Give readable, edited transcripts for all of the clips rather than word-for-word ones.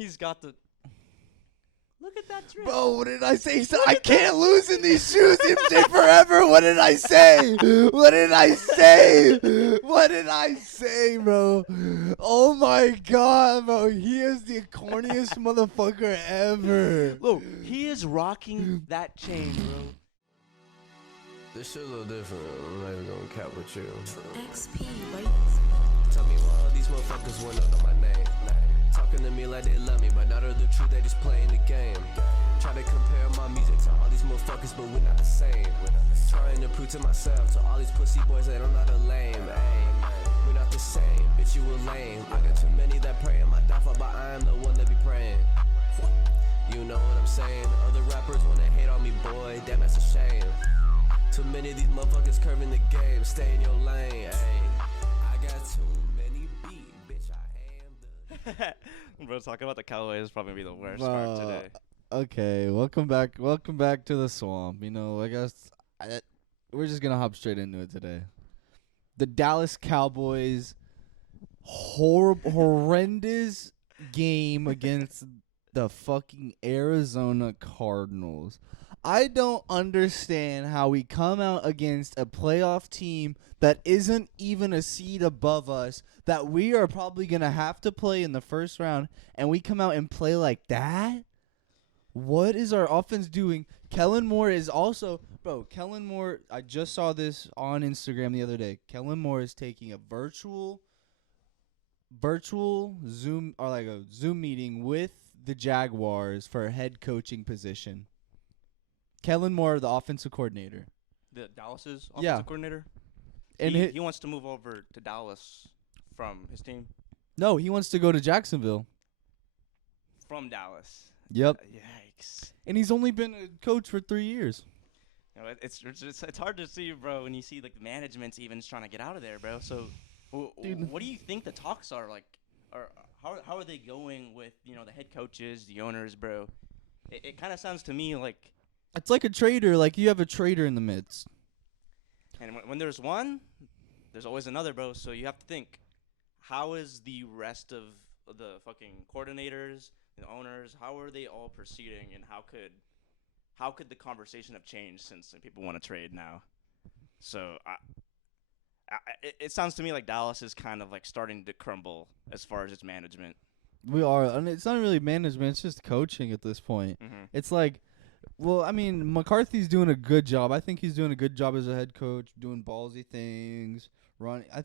He's got the. Look at that drip. Bro, what did I say? So I can't lose in these shoes, MJ forever. What did I say? What did I say? What did I say, bro? Oh my god, bro. He is the corniest motherfucker ever. Look, he is rocking that chain, bro. This shit a little different. I'm not even gonna cap with you. XP, right? Tell me why all these motherfuckers went under my name. Talking to me like they love me, but not of the truth, they just playing the game. Try to compare my music to all these motherfuckers, but we're not the same. Trying to prove to myself, to all these pussy boys, that I'm not a lame. Ay, we're not the same, bitch, you a lame. I got too many that pray in my downfall, but I am the one that be praying. You know what I'm saying? Other rappers wanna hate on me, boy, damn, that's a shame. Too many of these motherfuckers curving the game, stay in your lane. Ay, I got too many beat, bitch, I am the... Bro, talking about the Cowboys is probably be the worst part today. Okay, welcome back. Welcome back to the swamp. You know, I guess we're just gonna hop straight into it today. The Dallas Cowboys horrendous game against the fucking Arizona Cardinals. I don't understand how we come out against a playoff team that isn't even a seed above us, that we are probably going to have to play in the first round, and we come out and play like that? What is our offense doing? Kellen Moore is also... Bro, Kellen Moore, I just saw this on Instagram the other day. Kellen Moore is taking a virtual Zoom, or like a Zoom meeting with the Jaguars for a head coaching position. Kellen Moore, the offensive coordinator. The Dallas's offensive coordinator? And he wants to move over to Dallas from his team? No, he wants to go to Jacksonville. From Dallas? Yep. Yikes. And he's only been a coach for 3 years. You know, it's hard to see, bro, when you see like management's even trying to get out of there, bro. So, what do you think the talks are like? Or how are they going with the head coaches, the owners, bro? It kind of sounds to me like it's like a trader. Like you have a trader in the midst. And when there's one, there's always another, bro. So you have to think, how is the rest of the fucking coordinators, the owners, how are they all proceeding, and how could the conversation have changed since people want to trade now? So it sounds to me like Dallas is kind of like starting to crumble as far as its management. We are, and it's not really management; it's just coaching at this point. Mm-hmm. It's like, well, I mean, McCarthy's doing a good job. I think he's doing a good job as a head coach, doing ballsy things, running. I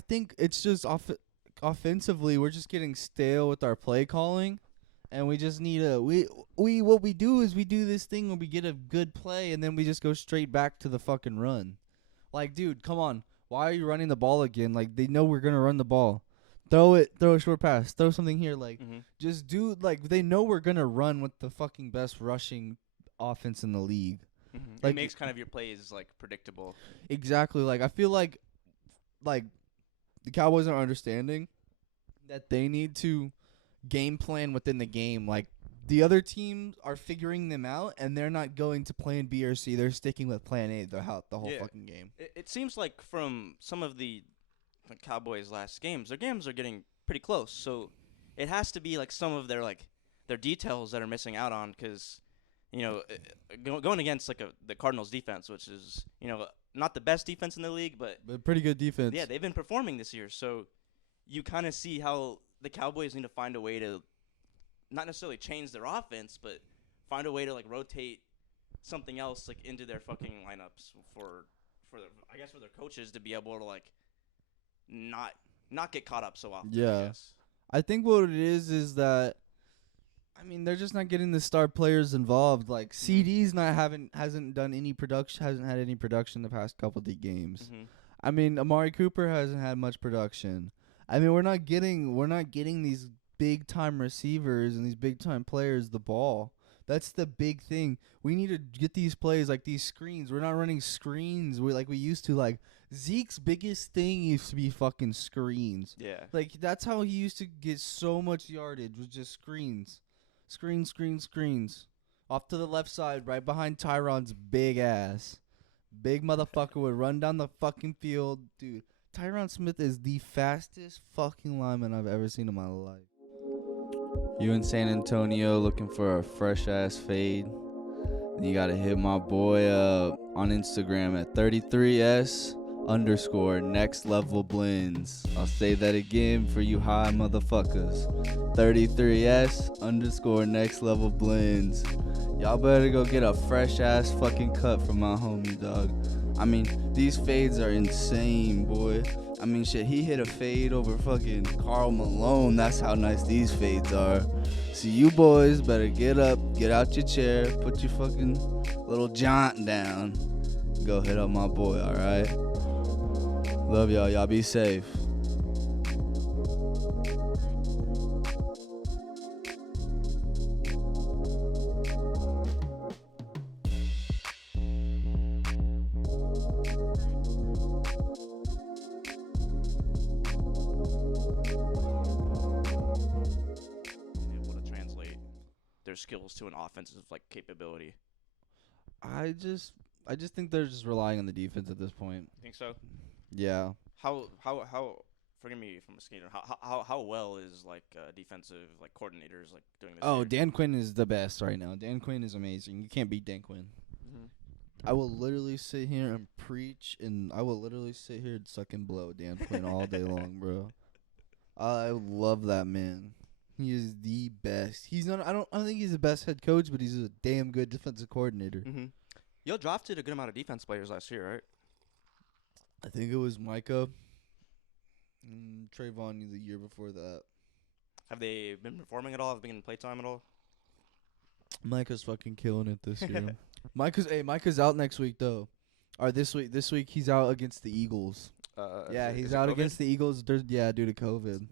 think it's just offensively, we're just getting stale with our play calling, and we just need what we do is we do this thing when we get a good play, and then we just go straight back to the fucking run. Like, dude, come on. Why are you running the ball again? Like, they know we're going to run the ball. Throw a short pass. Throw something here. Like, just do, like, they know we're going to run with the fucking best rushing offense in the league. Mm-hmm. Like, it makes kind of your plays, like, predictable. Exactly. Like, I feel like the Cowboys are understanding that they need to game plan within the game. Like, the other teams are figuring them out, and they're not going to plan B or C. They're sticking with plan A the whole fucking game. It seems like from some of the Cowboys' last games, their games are getting pretty close. So it has to be like some of their details that are missing out on, because going against the Cardinals defense, which is not the best defense in the league, but pretty good defense. Yeah, they've been performing this year. So you kind of see how the Cowboys need to find a way to not necessarily change their offense, but find a way to rotate something else into their fucking lineups for their coaches to be able to not get caught up so often. Yeah, I think what it is that, I mean, they're just not getting the star players involved. Like CD's hasn't done any production, hasn't had any production the past couple of games. Mm-hmm. I mean, Amari Cooper hasn't had much production. I mean, we're not getting these big time receivers and these big time players the ball. That's the big thing. We need to get these plays, like these screens. We're not running screens like we used to. Like, Zeke's biggest thing used to be fucking screens. Yeah. Like, that's how he used to get so much yardage, was just screens. Screens. Off to the left side, right behind Tyron's big ass. Big motherfucker would run down the fucking field. Dude, Tyron Smith is the fastest fucking lineman I've ever seen in my life. You in San Antonio looking for a fresh ass fade? You gotta hit my boy up on Instagram at 33s underscore next level blends. I'll say that again for you high motherfuckers. 33s underscore next level blends. Y'all better go get a fresh ass fucking cut from my homie, dog. I mean, these fades are insane, boy. I mean, shit, he hit a fade over fucking Karl Malone. That's how nice these fades are. So you boys better get up, get out your chair, put your fucking little jaunt down. Go hit up my boy, alright? Love y'all. Y'all be safe. Able to translate their skills to an offensive like capability. I just think they're just relying on the defense at this point. You think so? Yeah. How forgive me if I'm a skater. How well is like defensive like coordinators like doing this? Oh, year? Dan Quinn is the best right now. Dan Quinn is amazing. You can't beat Dan Quinn. Mhm. I will literally sit here and preach, and I will literally sit here and suck and blow Dan Quinn all day long, bro. I love that man. He is the best. He's not. I don't think he's the best head coach, but he's a damn good defensive coordinator. Mhm. Y'all drafted a good amount of defense players last year, right? I think it was Micah and Trayvon the year before that. Have they been performing at all? Have they been in playtime at all? Micah's fucking killing it this year. Micah's out next week though. Or this week. This week he's out against the Eagles. Yeah, is he's it out COVID? against the Eagles. Due to COVID.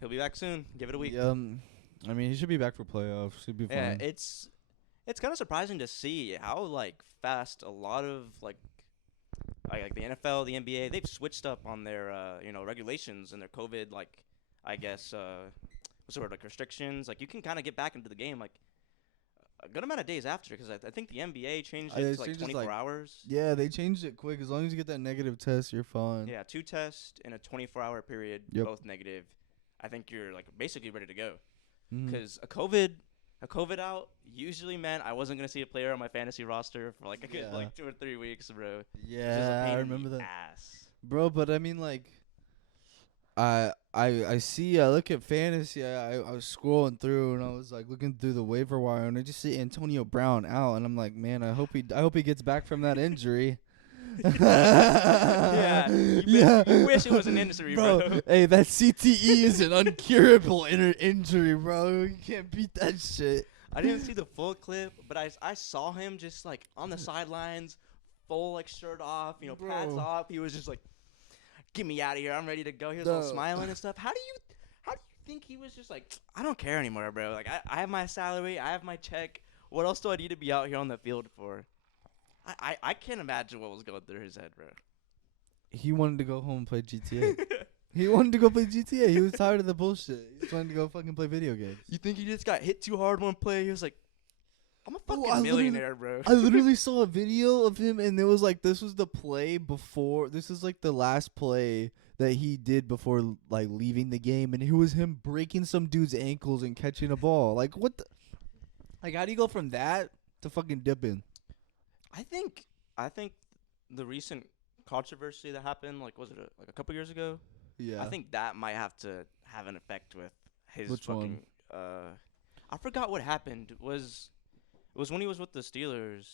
He'll be back soon. Give it a week. I mean, he should be back for playoffs. He'd be Yeah, fine. it's kind of surprising to see how like fast a lot of like the NFL, the NBA, they've switched up on their regulations and their COVID I guess sort of like restrictions. Like you can kind of get back into the game like a good amount of days after because I think the NBA changed it to like 24 hours. Yeah, they changed it quick. As long as you get that negative test, you're fine. Yeah, 2 tests in a 24-hour period, Yep. both negative. I think you're like basically ready to go. Mhm. Because a COVID out usually meant I wasn't gonna see a player on my fantasy roster for like a good Yeah. like 2 or 3 weeks, bro. It's just a Yeah, pain I in the remember that, ass. bro. But I mean, like, I look at fantasy. I was scrolling through and I was like looking through the waiver wire and I just see Antonio Brown out and I'm like, man, I hope he gets back from that injury. Yeah, you wish it was an injury, bro. Hey, that CTE is an uncurable injury, bro. You can't beat that shit. I didn't see the full clip, but I saw him just like on the sidelines, full like shirt off, pads Bro. off. He was just like, "Get me out of here! I'm ready to go." He was all No. smiling and stuff. How do you think he was just like, "I don't care anymore, bro. Like I have my salary, I have my check. What else do I need to be out here on the field for?" I can't imagine what was going through his head, bro. He wanted to go home and play GTA. He wanted to go play GTA. He was tired of the bullshit. He just wanted to go fucking play video games. You think he just got hit too hard one play? He was like, "I'm a Oh, fucking I millionaire, bro." I literally saw a video of him, and it was like this was the play before. This is like the last play that he did before like leaving the game, and it was him breaking some dude's ankles and catching a ball. Like what? Like how do you go from that to fucking dipping? I think the recent controversy that happened, like, was it a couple years ago? Yeah, I think that might have to have an effect with his Which fucking. I forgot what happened. It was when he was with the Steelers.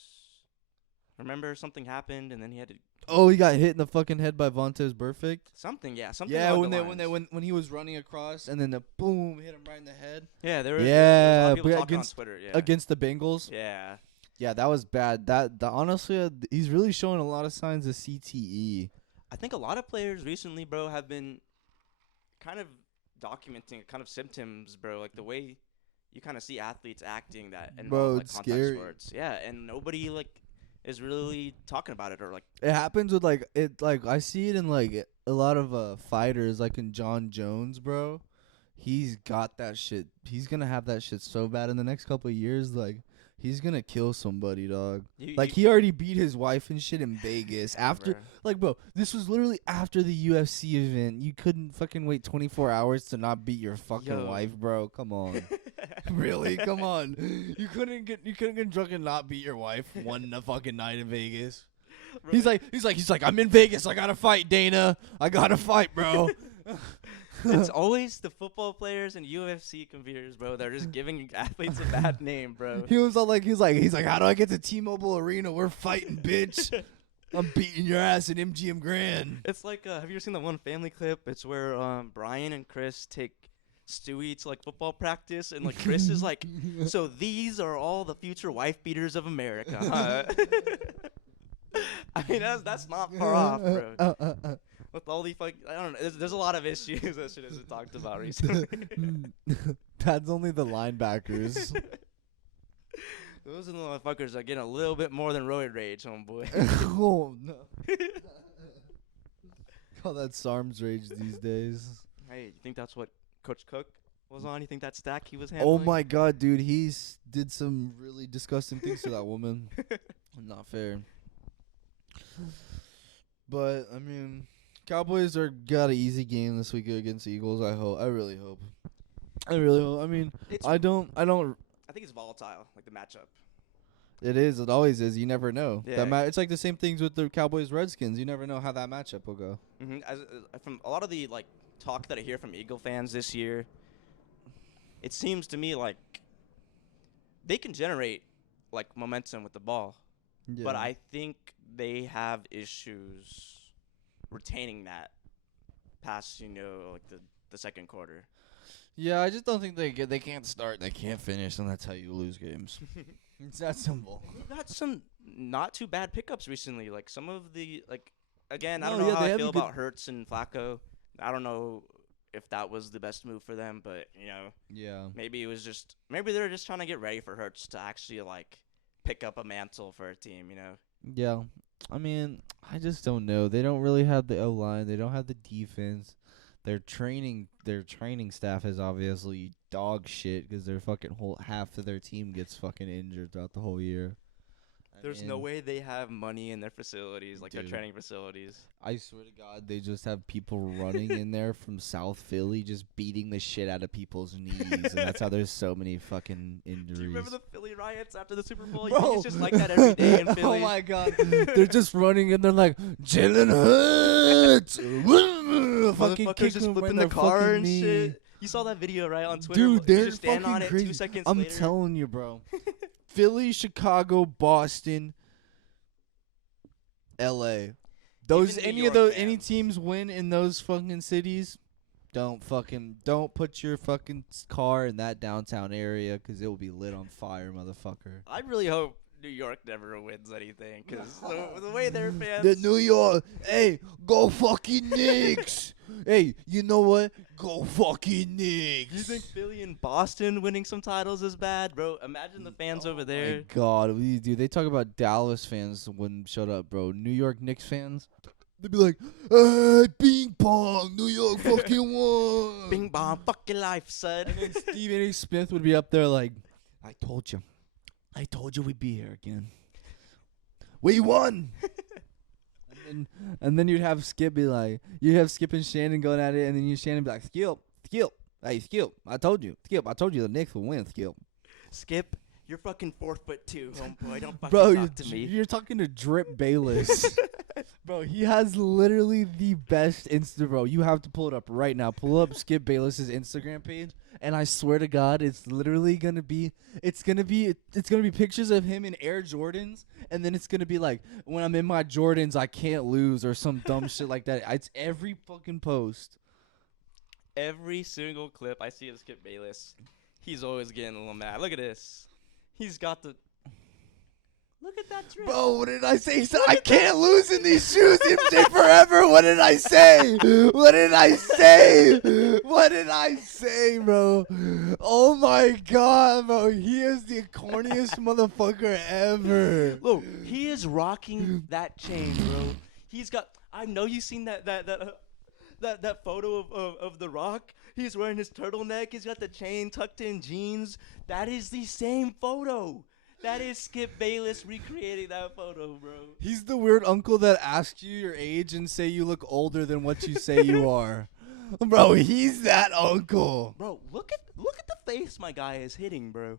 Remember something happened and then he had to Oh, he got hit in the fucking head by Vontez Burfict. something. Yeah, Yeah, along when the they lines. when he was running across and then the boom hit him right in the head Yeah, there was a lot Yeah, of people but talking against- on Twitter. Yeah, against the Bengals. yeah. Yeah, that was bad. That honestly, he's really showing a lot of signs of CTE. I think a lot of players recently, bro, have been kind of documenting kind of symptoms, bro, like the way you kind of see athletes acting that involve Bro, like it's contact scary. sports. Yeah, and nobody like is really talking about it or like It happens with like I see it in like a lot of fighters, like in John Jones, bro. He's got that shit. He's gonna have that shit so bad in the next couple of years. Like He's gonna kill somebody, dog. You- Like, you- he already beat his wife and shit in Vegas. After, Bro. like, bro, this was literally after the UFC event. You couldn't fucking wait 24 hours to not beat your fucking Yo. wife, bro. Come on. Really? Come on. You couldn't get drunk and not beat your wife one fucking night in Vegas. Bro, He's like, I'm in Vegas. I gotta fight, Dana. I gotta fight, bro. it's always the football players and UFC computers, bro. They're just giving athletes a bad name, bro. He was all like, he's like, how do I get to T-Mobile Arena? We're fighting, bitch. I'm beating your ass in MGM Grand. It's like, have you ever seen that one family clip? It's where Brian and Chris take Stewie to like football practice, and like Chris is like, so these are all the future wife beaters of America, huh? I mean, that's not far off, bro. With all the I don't know. There's a lot of issues that shit has been talked about recently. That's only the linebackers. Those are the motherfuckers that get a little bit more than roid rage, homeboy. Oh no. Call that SARM's rage these days. Hey, you think that's what Coach Cook was on? You think that stack he was Oh handling? my god, dude, did some really disgusting things to that woman. Not fair. But I mean, Cowboys got an easy game this week against the Eagles. I really hope. I mean, It's, I don't. I think it's volatile, like the matchup. It is. It always is. You never know. Yeah. It's like the same things with the Cowboys Redskins. You never know how that matchup will go. Mm-hmm. From a lot of the like talk that I hear from Eagle fans this year, it seems to me like they can generate like momentum with the ball, Yeah. but I think they have issues retaining that past, like the second quarter. Yeah, I just don't think they can't start, they can't finish, and that's how you lose games. It's that simple. We've got some not too bad pickups recently. Like some of the again, I No, don't know yeah, how they I have feel a good- about Hurts and Flacco. I don't know if that was the best move for them, but Yeah. maybe they're just trying to get ready for Hurts to actually like pick up a mantle for a team. Yeah. I mean, I just don't know. They don't really have the O-line. They don't have the defense. Their training staff is obviously dog shit because their fucking whole half of their team gets fucking injured throughout the whole year. There's no way they have money in their facilities, like their Dude. training facilities. I swear to God, they just have people running in there from South Philly, just beating the shit out of people's knees, and that's how there's so many fucking injuries. Do you remember the Philly riots after the Super Bowl? You Bro. think it's just like that every day in Philly? Oh my God, they're just running and they're like Jalen Hurts, fucking Motherfuckers kick just him flipping right in the the car fucking and knee. shit. You saw that video, right, on Twitter? Dude, You they're just stand fucking on it crazy. 2 seconds I'm later. telling you, bro. Philly, Chicago, Boston, L.A. Those Even New any York of those fans. any teams win in those fucking cities, don't put your fucking car in that downtown area because it will be lit on fire, motherfucker. I really hope New York never wins anything because the way their fans. The New York, hey, go fucking Knicks. Hey, you know what? Go fucking Knicks. You think Philly and Boston winning some titles is bad, bro? Imagine the fans over there. My God, dude, they talk about Dallas fans when shut up, bro. New York Knicks fans, they'd be like, "Hey, ping pong, New York fucking won." Bing bong, fuck your life, son. And then Stephen A. Smith would be up there like, I told you we'd be here again. We won." And then you'd have Skip and Shannon going at it, and then Shannon be like, Skip, hey Skip, I told you the Knicks will win, Skip. Skip, you're fucking 4'2", homeboy. Don't fucking Bro, talk to me. you're talking to Drip Bayless. Bro, he has literally the best bro. You have to pull it up right now. Pull up Skip Bayless's Instagram page, and I swear to God, it's literally gonna be pictures of him in Air Jordans, and then it's gonna be like, when I'm in my Jordans, I can't lose, or some dumb shit like that. It's every fucking post. Every single clip I see of Skip Bayless, he's always getting a little mad. Look at this. He's got the. Look at that drip. Bro, what did I say? He said, I can't lose in these shoes, MJ forever. What did I say? What did I say, bro? Oh my God, bro. He is the corniest motherfucker ever. Look, he is rocking that chain, bro. He's got. I know you've seen that photo of The Rock. He's wearing his turtleneck. He's got the chain tucked in jeans. That is the same photo. That is Skip Bayless recreating that photo, bro. He's the weird uncle that asks you your age and say you look older than what you say you are. Bro, he's that uncle. Bro, look at the face my guy is hitting, bro.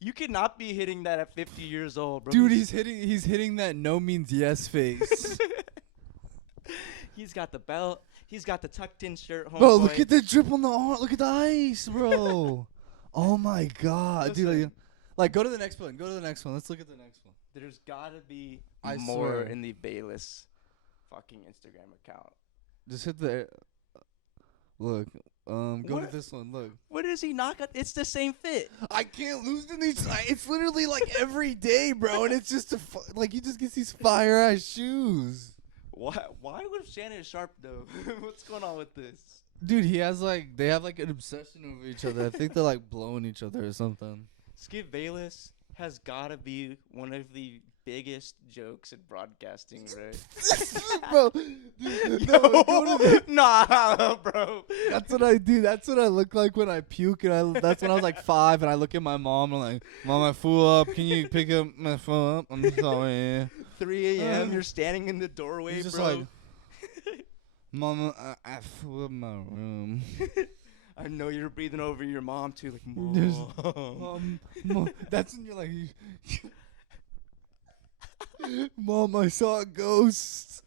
You cannot be hitting that at 50 years old, bro. Dude, he's hitting that no means yes face. He's got the belt. He's got the tucked in shirt. Bro, look at the drip on the arm. Look at the ice, bro. Oh my god, dude. Like, go to the next one. Go to the next one. Let's look at the next one. There's gotta be I more swear. in the Bayless fucking Instagram account. Just hit the. Look. Go What? to this one. Look. What is he not got? It's the same fit. I can't lose in these. It's literally like every day, bro, and it's just like he just gets these fire ass shoes. Why with Shannon Sharp though? What's going on with this? Dude, they have like an obsession over each other. I think they're like blowing each other or something. Skip Bayless has gotta be one of the biggest jokes in broadcasting, right? Bro, dude, no, go to the- nah, bro. that's what I do. That's what I look like when I puke. And that's when I was like 5, and I look at my mom. And I'm like, Mom, I flew up. Can you pick up my phone up? I'm sorry. 3 a.m. You're standing in the doorway, He's just bro. like, Mama, I flew up my room. I know you're breathing over your mom too, like There's- Mom. Mom, that's when you're like, Mom, I saw a ghost.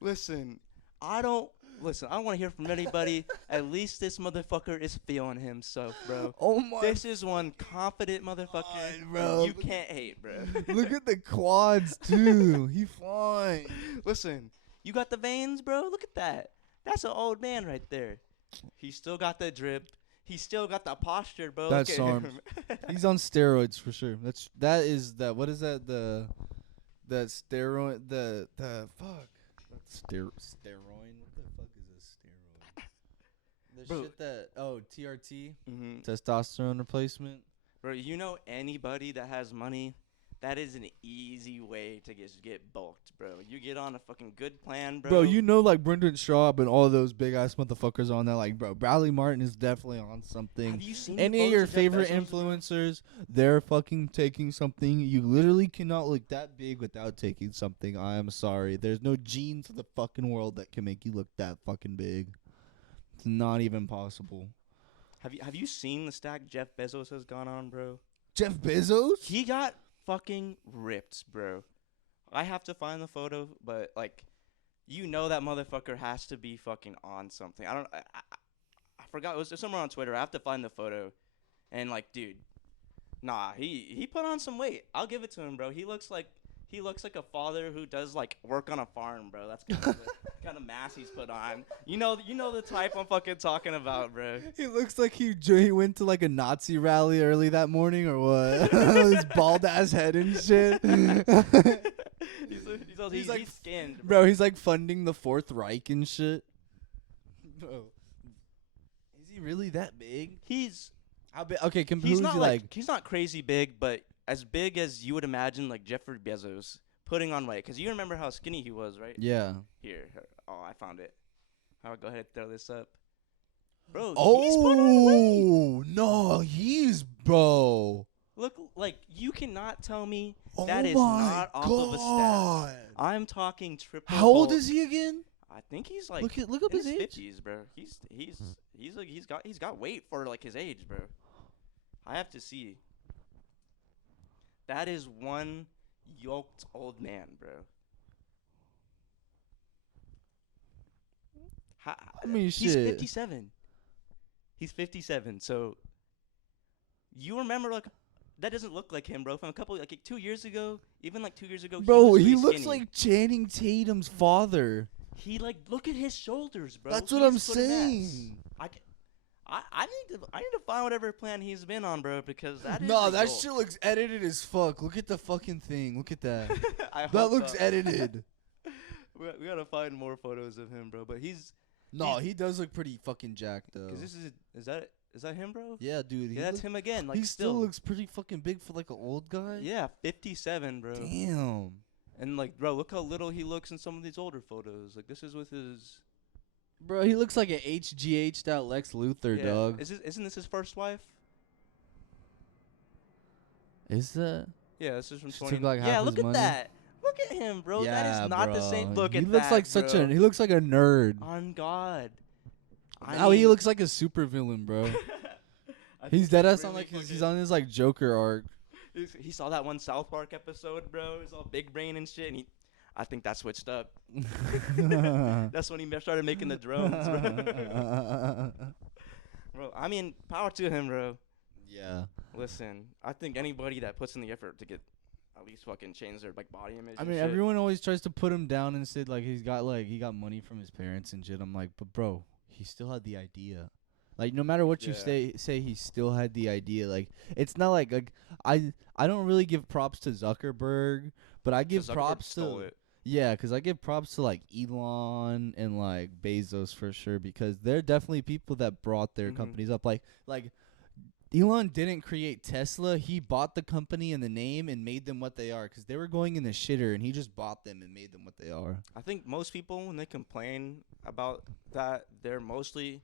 Listen, I don't want to hear from anybody. At least this motherfucker is feeling himself, bro. Oh my This is one confident motherfucker God, bro. you can't hate, bro. Look at the quads too. He fine. Listen, you got the veins, bro. Look at that. That's an old man right there. He still got the drip. He still got the posture, bro. That's Look at arms. him. He's on steroids for sure. That is that. What is that? That steroid. The fuck. Steroid. What the fuck is a steroid? The Bro. shit that TRT, Mhm. testosterone replacement. Bro, you know anybody that has money, that is an easy way to just get bulked, bro. You get on a fucking good plan, bro. Bro, you know, like Brendan Schaub and all those big ass motherfuckers on that. Like, bro, Bradley Martin is definitely on something. Have you seen Any of photos your Jeff favorite Bezos, bro? influencers, they're fucking taking something. You literally cannot look that big without taking something. I am sorry. There's no genes in the fucking world that can make you look that fucking big. It's not even possible. Have you seen the stack Jeff Bezos has gone on, bro? Jeff Bezos? He got fucking ripped, bro. I have to find the photo, but like, you know that motherfucker has to be fucking on something. I forgot. It was somewhere on Twitter. I have to find the photo, and like, dude, nah, he put on some weight. I'll give it to him, bro. He looks like a father who does like work on a farm, bro. That's kind of the kind of mass he's put on. You know the type I'm fucking talking about, bro. He looks like he went to like a Nazi rally early that morning or what? His bald ass head and shit. He's like- skinned, Bro, he's like funding the Fourth Reich and shit. Bro, is he really that big? He's How big? Okay, who he's is not he like? he's not crazy big, but as big as you would imagine, like Jeffrey Bezos putting on weight. Cause you remember how skinny he was, right? Yeah. Here, oh, I found it. I'll go ahead and throw this up, bro. He's put on weight. Oh no, he's bro. Look, like you cannot tell me Oh that is my not off god. of a stat. I'm talking triple. How old bulk. is he again? I think he's like Look up in his age. 50s, bro. He's got weight for like his age, bro. I have to see. That is one yoked old man, bro. I mean, he's shit. 57. He's 57. So you remember like that doesn't look like him, bro. From a couple like 2 years ago, even like 2 years ago. Bro, he he was looks skinny. like Channing Tatum's father. He like look at his shoulders, bro. That's He's what I'm put mass. saying. I need to find whatever plan he's been on, bro, because that is No, a that goal. shit looks edited as fuck. Look at the fucking thing. Look at that. I That hope looks so. edited. We gotta find more photos of him, bro. But No, he does look pretty fucking jacked though. because is that him, bro? Yeah, dude. Yeah, that's him again. Like he still looks pretty fucking big for like an old guy. Yeah, 57, bro. Damn. And like, bro, look how little he looks in some of these older photos. Like this is with his. Bro, he looks like an HGH'd out Lex Luthor, Yeah. dog. Isn't this his first wife? Is that? Yeah, this is from She took, 20. like, half Yeah, his look at money. that. Look at him, bro. That Yeah, is not the bro. same. Look he at looks that, like such bro. a. He looks like a nerd. On God. Now he looks like a supervillain, bro. He's dead ass on really like he's fucking- on his like Joker arc. He saw that one South Park episode, bro. He's all big brain and shit. And I think that switched up. That's when he started making the drones, bro. Bro, I mean, power to him, bro. Yeah. Listen, I think anybody that puts in the effort to get at least fucking change their like body image. I and mean, shit. everyone always tries to put him down and said like he got money from his parents and shit. I'm like, but bro, he still had the idea. Like no matter what you Yeah. say he still had the idea. Like it's not like I don't really give props to Zuckerberg, but I give 'Cause Zuckerberg props stole to it. yeah, 'cause I give props to like Elon and like Bezos for sure because they're definitely people that brought their Mhm. companies up. Like Elon didn't create Tesla. He bought the company and the name and made them what they are because they were going in the shitter and he just bought them and made them what they are. I think most people when they complain about that, they're mostly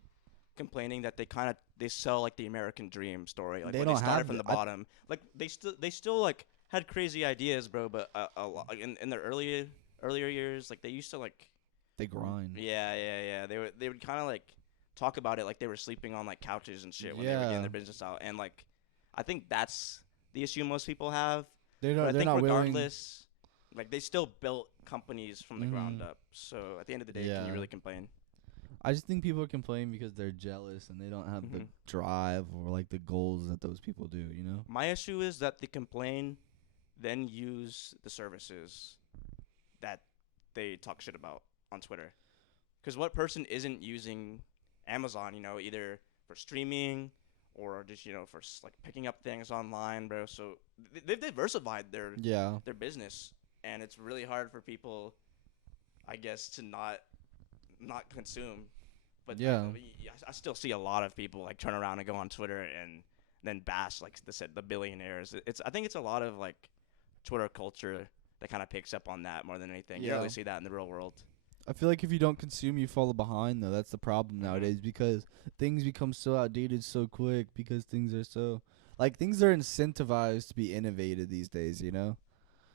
complaining that they sell like the American dream story, like They where don't they started have from the- the bottom. Like they still like had crazy ideas, bro. But in their earlier years, like they used to like They grind. yeah. They would kind of like talk about it like they were sleeping on like couches and shit when they were Yeah. getting their business out. And like I think that's the issue most people have. They But don't. I They're think not willing. regardless, like they still built companies from the ground Mhm. up. So at the end of the day, can Yeah. you really complain? I just think people are complaining because they're jealous and they don't have the Mhm. drive or like the goals that those people do. You know. My issue is that they complain, then use the services that they talk shit about on Twitter. Because what person isn't using Amazon, either for streaming or just, for like picking up things online, bro? So they've diversified Yeah. their business, and it's really hard for people, I guess, to not consume. But Yeah. I still see a lot of people like turn around and go on Twitter and then bash like the billionaires. I think it's a lot of like Twitter culture that kind of picks up on that more than anything. You don't Yeah. really see that in the real world. I feel like if you don't consume, you fall behind. Though that's the problem nowadays because things become so outdated so quick because things are so things are incentivized to be innovated these days. You know,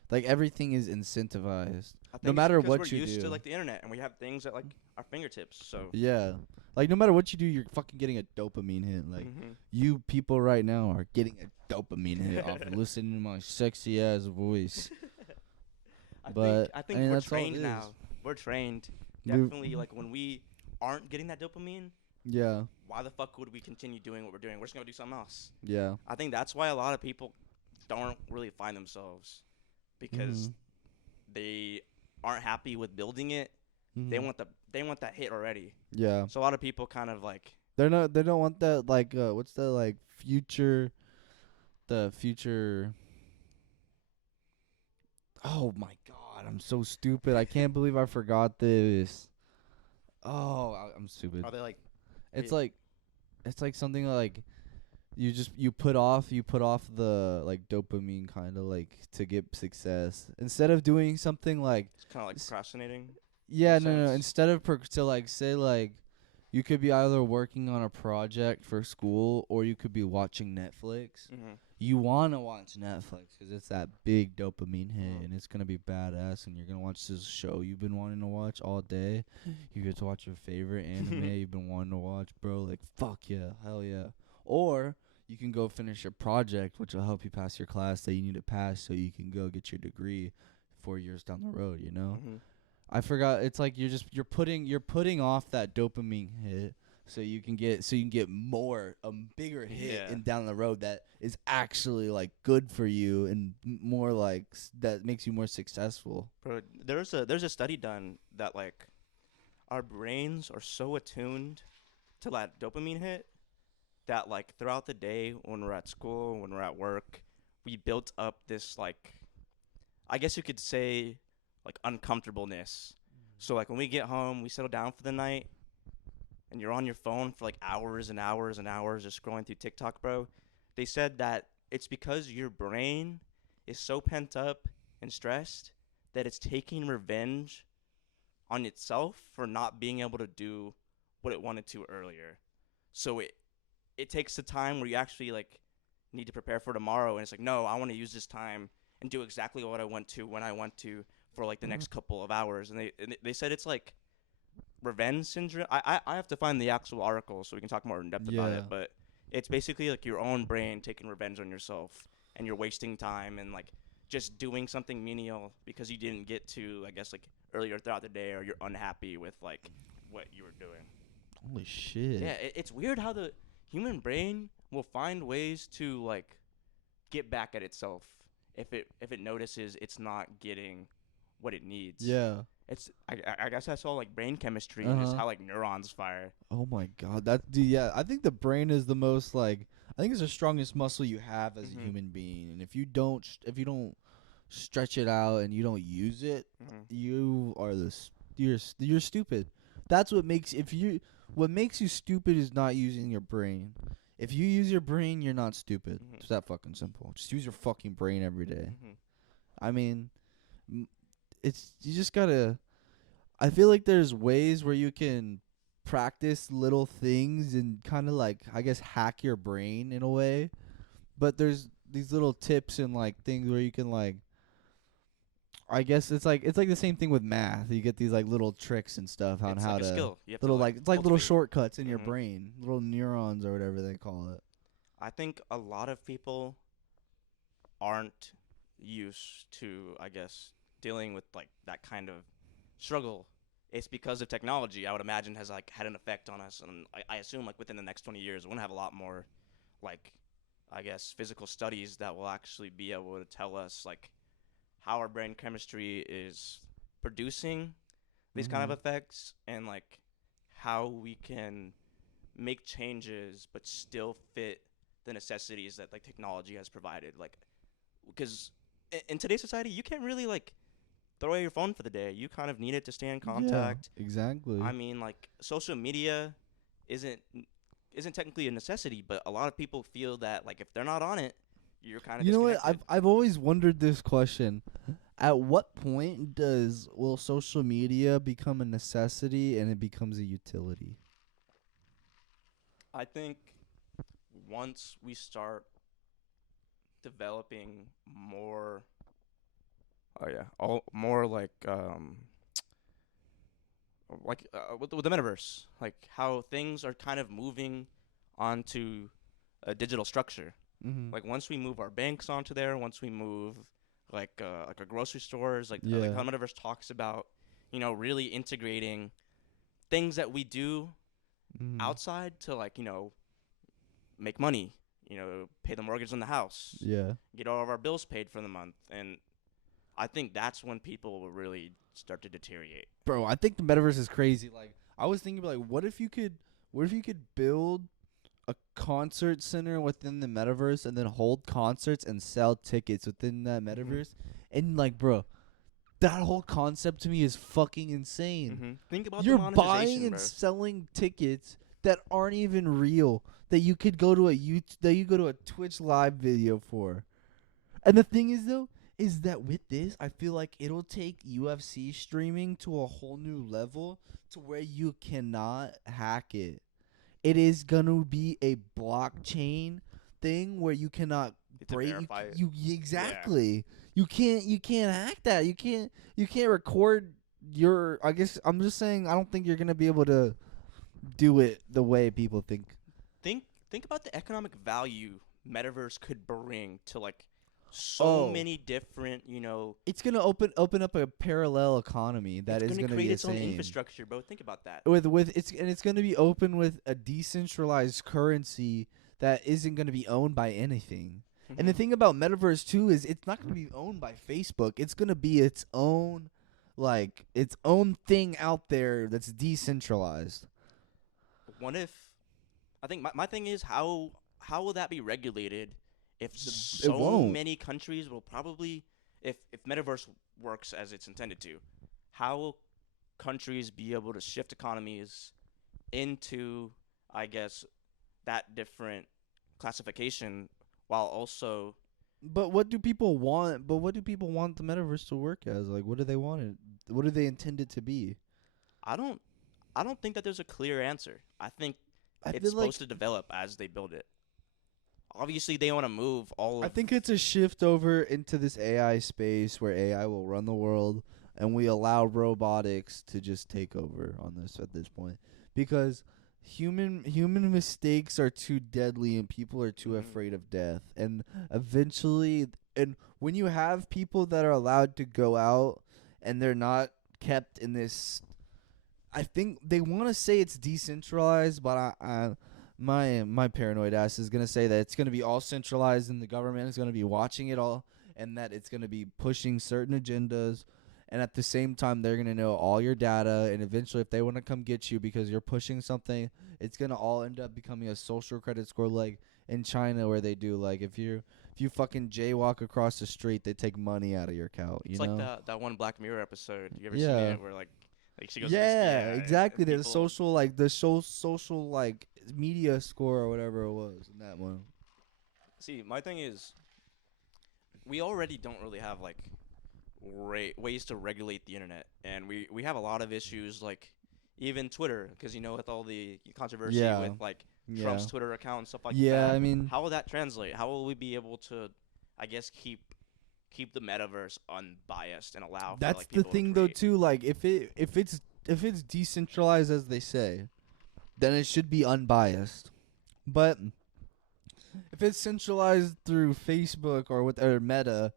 like everything is incentivized. I think No it's matter because what we're you used do. to like the internet and we have things at like our fingertips. So Yeah. Like no matter what you do, you're fucking getting a dopamine hit. Like Mhm. you people right now are getting a dopamine hit off of listening to my sexy ass voice. But, I think I mean, we're that's all it trained is. now. We're trained. We- Definitely like when we aren't getting that dopamine, Yeah. why the fuck would we continue doing what we're doing? We're just gonna do something else. Yeah. I think that's why a lot of people don't really find themselves because Mhm. they aren't happy with building it. Mhm. They want that hit already. Yeah. So a lot of people kind of like They don't want that what's the future Oh my god, I'm so stupid. I can't believe I forgot this. Oh, I'm stupid. are they like It's Yeah. like it's like something like you put off the dopamine kind of to get success instead of doing something like it's kind of like procrastinating. yeah in a no sense. instead of say you could be either working on a project for school or you could be watching Netflix. Mm-hmm. You want to watch Netflix because it's that big dopamine hit Mhm. and it's gonna be badass and you're gonna watch this show you've been wanting to watch all day. You get to watch your favorite anime you've been wanting to watch, bro. Like fuck yeah, hell yeah. Or you can go finish your project, which will help you pass your class that you need to pass, so you can go get your degree 4 years down the road. You know, Mm-hmm. I forgot. It's like you're putting off that dopamine hit. So you can get more bigger hit Yeah. and down the road that is actually good for you and more that makes you more successful. Bro, there's a study done that like our brains are so attuned to that dopamine hit that like throughout the day when we're at school, when we're at work, we built up this I guess you could say uncomfortableness. So like when we get home, we settle down for the night and you're on your phone for hours and hours and hours just scrolling through TikTok, bro. They said that it's because your brain is so pent up and stressed that it's taking revenge on itself for not being able to do what it wanted to earlier. So it takes the time where you actually need to prepare for tomorrow and it's no, I want to use this time and do exactly what I want to when I want to for like the next couple of hours. And they said it's like revenge syndrome. I have to find the actual article so we can talk more in depth about Yeah. it. But it's basically like your own brain taking revenge on yourself, and you're wasting time and like just doing something menial because you didn't get to, I guess, like earlier throughout the day, or you're unhappy with like what you were doing. Holy shit. Yeah, it's weird how the human brain will find ways to like get back at itself if it notices it's not getting what it needs. Yeah. It's I guess that's all like brain chemistry and just how like neurons fire. Oh my god, yeah. I think the brain is the most like I think it's the strongest muscle you have as a human being, and if you don't stretch it out and you don't use it, you are you're stupid. That's what makes what makes you stupid is not using your brain. If you use your brain, you're not stupid. It's that fucking simple. Just use your fucking brain every day. I mean, it's you just gotta. I feel like there's ways where you can practice little things and kind of like I guess hack your brain in a way, but there's these little tips and like things where you can like. I guess it's like the same thing with math. You get these like little tricks and stuff on It's how like a to skill. You have little to, like it's like little cultivate. shortcuts in your brain, little neurons or whatever they call it. I think a lot of people aren't used to, I guess, dealing with like that kind of struggle. It's because of technology. I would imagine has like had an effect on us, and I assume like within the next 20 years, we're gonna have a lot more, like, I guess, physical studies that will actually be able to tell us like how our brain chemistry is producing these kind of effects, and like how we can make changes but still fit the necessities that like technology has provided. Like, because in today's society, you can't really like throw away your phone for the day. You kind of need it to stay in contact. Yeah, exactly. I mean, like, social media isn't technically a necessity, but a lot of people feel that like if they're not on it, you're kind of You know what? disconnected. I've always wondered this question. At what point will social media become a necessity and it becomes a utility? I think once we start developing more, more with the metaverse, like how things are kind of moving onto a digital structure. Like once we move our banks onto there, once we move like our grocery stores, like how metaverse talks about, really integrating things that we do outside to like make money, pay the mortgage on the house, get all of our bills paid for the month, and I think that's when people will really start to deteriorate. Bro, I think the metaverse is crazy. Like I was thinking like what if you could build a concert center within the metaverse and then hold concerts and sell tickets within that metaverse? And like, bro, that whole concept to me is fucking insane. Think about You're the monetization, buying and bro. selling tickets that aren't even real, that you could go to a Twitch live video for. And the thing is though, is that with this, I feel like it'll take UFC streaming to a whole new level to where you cannot hack it. It is gonna be a blockchain thing where you cannot break. Exactly. You can't hack that. You can't record your. I guess I'm just saying. I don't think you're gonna be able to do it the way people think. Think about the economic value metaverse could bring to like so many different, It's gonna open up a parallel economy that is gonna create be its own insane. infrastructure, bro. Think about that. It's gonna be open with a decentralized currency that isn't gonna be owned by anything. And the thing about metaverse too is it's not gonna be owned by Facebook. It's gonna be its own thing out there that's decentralized. What if? I think my thing is how will that be regulated? If so many countries will probably, if metaverse works as it's intended to, how will countries be able to shift economies into, I guess, that different classification while also? But what do people want? But what do people want the metaverse to work as? Like, what do they want it? What do they intend it to be? I don't think that there's a clear answer. I think it's supposed to develop as they build it. obviously they want to move all of. I think it's a shift over into this AI space where AI will run the world, and we allow robotics to just take over on this at this point, because human mistakes are too deadly and people are too afraid of death, and eventually, and when you have people that are allowed to go out and they're not kept in this, I think they want to say it's decentralized, but my paranoid ass is gonna say that it's gonna be all centralized and the government is gonna be watching it all, and that it's gonna be pushing certain agendas, and at the same time they're gonna know all your data, and eventually if they want to come get you because you're pushing something, it's gonna all end up becoming a social credit score, like in China where they do, like if you fucking jaywalk across the street, they take money out of your account. It's like that one Black Mirror episode. You ever seen Yeah. it where like she goes. Yeah, exactly. There's people- social social like media score or whatever it was in that one. See, my thing is, we already don't really have like ways to regulate the internet, and we have a lot of issues, like even Twitter, because with all the controversy Yeah. with like Yeah. Trump's Twitter account and stuff like Yeah, that. I mean, How will that translate? How will we be able to, I guess, keep the metaverse unbiased and allow for, that's like, the people to thing though create? too. Like if it's decentralized as they say, then it should be unbiased. But if it's centralized through Facebook or Meta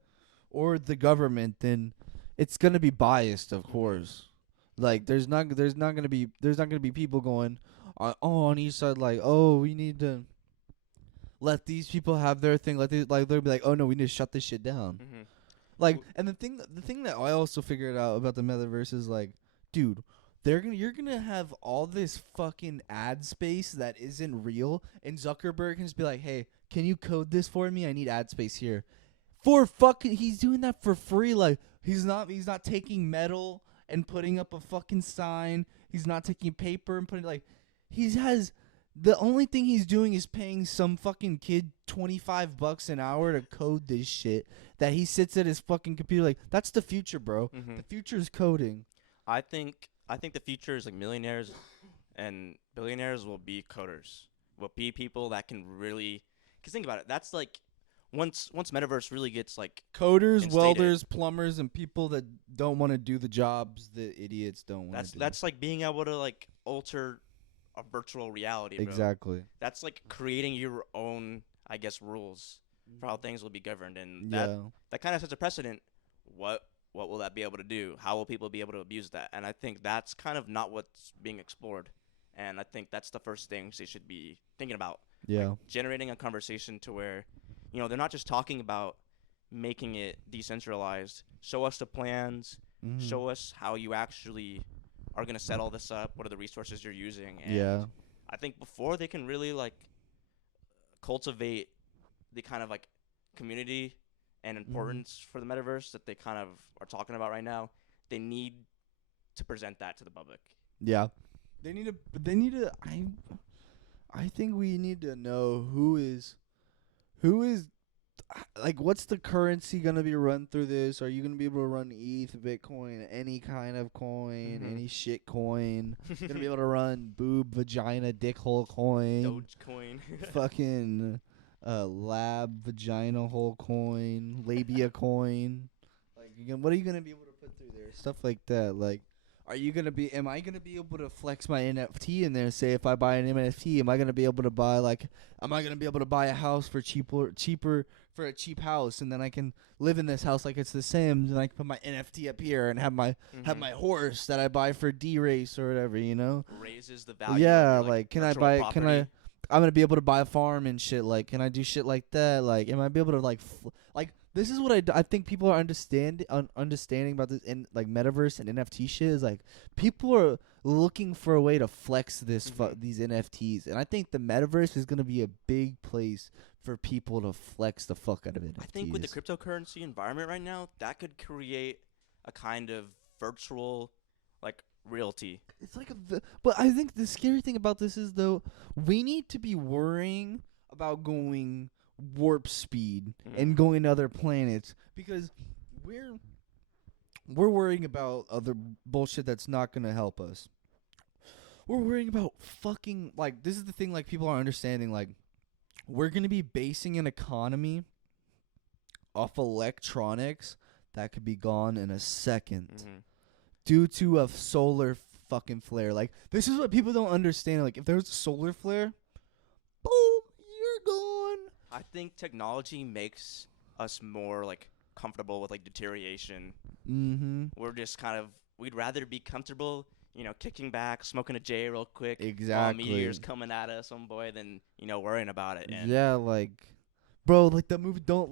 or the government, then it's gonna be biased, of course. Like there's not gonna be people going on each side like, oh, we need to let these people have their thing. They'll be like, oh no, we need to shut this shit down. Mhm. Like, and the thing that I also figured out about the metaverse is like, dude, you're gonna have all this fucking ad space that isn't real, and Zuckerberg can just be like, hey, can you code this for me? I need ad space here. He's doing that for free. Like, he's not taking metal and putting up a fucking sign. He's not taking paper and putting the only thing he's doing is paying some fucking kid $25 an hour to code this shit that he sits at his fucking computer. Like, that's the future, bro. Mhm. The future is coding. I think the future is like millionaires and billionaires will be coders. Will be people that can really, because think about it. That's like once metaverse really gets like Coders, Instated. welders, plumbers, and people that don't want to do the jobs that idiots don't want to do. that's like being able to like alter a virtual reality, bro. exactly. That's like creating your own, I guess, rules for how things will be governed, and Yeah. that kind of sets a precedent. What will that be able to do? How will people be able to abuse that? And I think that's kind of not what's being explored. And I think that's the first things they should be thinking about. Yeah. Generating a conversation to where, they're not just talking about making it decentralized. Show us the plans. Mhm. Show us how you actually are going to set all this up. What are the resources you're using? And Yeah. I think before they can really like cultivate the kind of like community and importance for the metaverse that they kind of are talking about right now, they need to present that to the public. Yeah. They need to I think we need to know who is like, what's the currency gonna be run through this? Are you gonna be able to run ETH, Bitcoin, any kind of coin, Mhm. any shit coin? Gonna be able to run boob, vagina, dickhole coin, Dogecoin. fucking lab vagina hole coin, labia coin. Like, what are you gonna be able to put through there? Stuff like that. Like, am I gonna be able to flex my NFT in there? Say, if I buy an NFT, am I gonna be able to buy a house for cheaper for a cheap house, and then I can live in this house like it's The Sims, and I can put my NFT up here and have my horse that I buy for D-Race or whatever, Raises the value. Yeah, of your, like, can I virtual buy? property. I'm gonna be able to buy a farm and shit. Like, can I do shit like that? Like, am I be able to like this is what I think people are understanding about this in like metaverse and NFT shit is like people are looking for a way to flex these NFTs, and I think the metaverse is gonna be a big place for people to flex the fuck out of NFTs. I think with the cryptocurrency environment right now, that could create a kind of virtual like realty. It's like but I think the scary thing about this is, though, we need to be worrying about going warp speed and going to other planets, because we're worrying about other bullshit that's not going to help us. We're worrying about fucking, like, this is the thing, like, people are understanding, like, we're gonna be basing an economy off electronics that could be gone in a second due to a solar fucking flare. Like, this is what people don't understand. Like, if there's a solar flare, boom, you're gone. I think technology makes us more like comfortable with like deterioration. We're just kind of, we'd rather be comfortable, you know, kicking back, smoking a J real quick, while Exactly. meteors coming at us, boy, than, you know, worrying about it. And Yeah, like, bro, like the movie don't.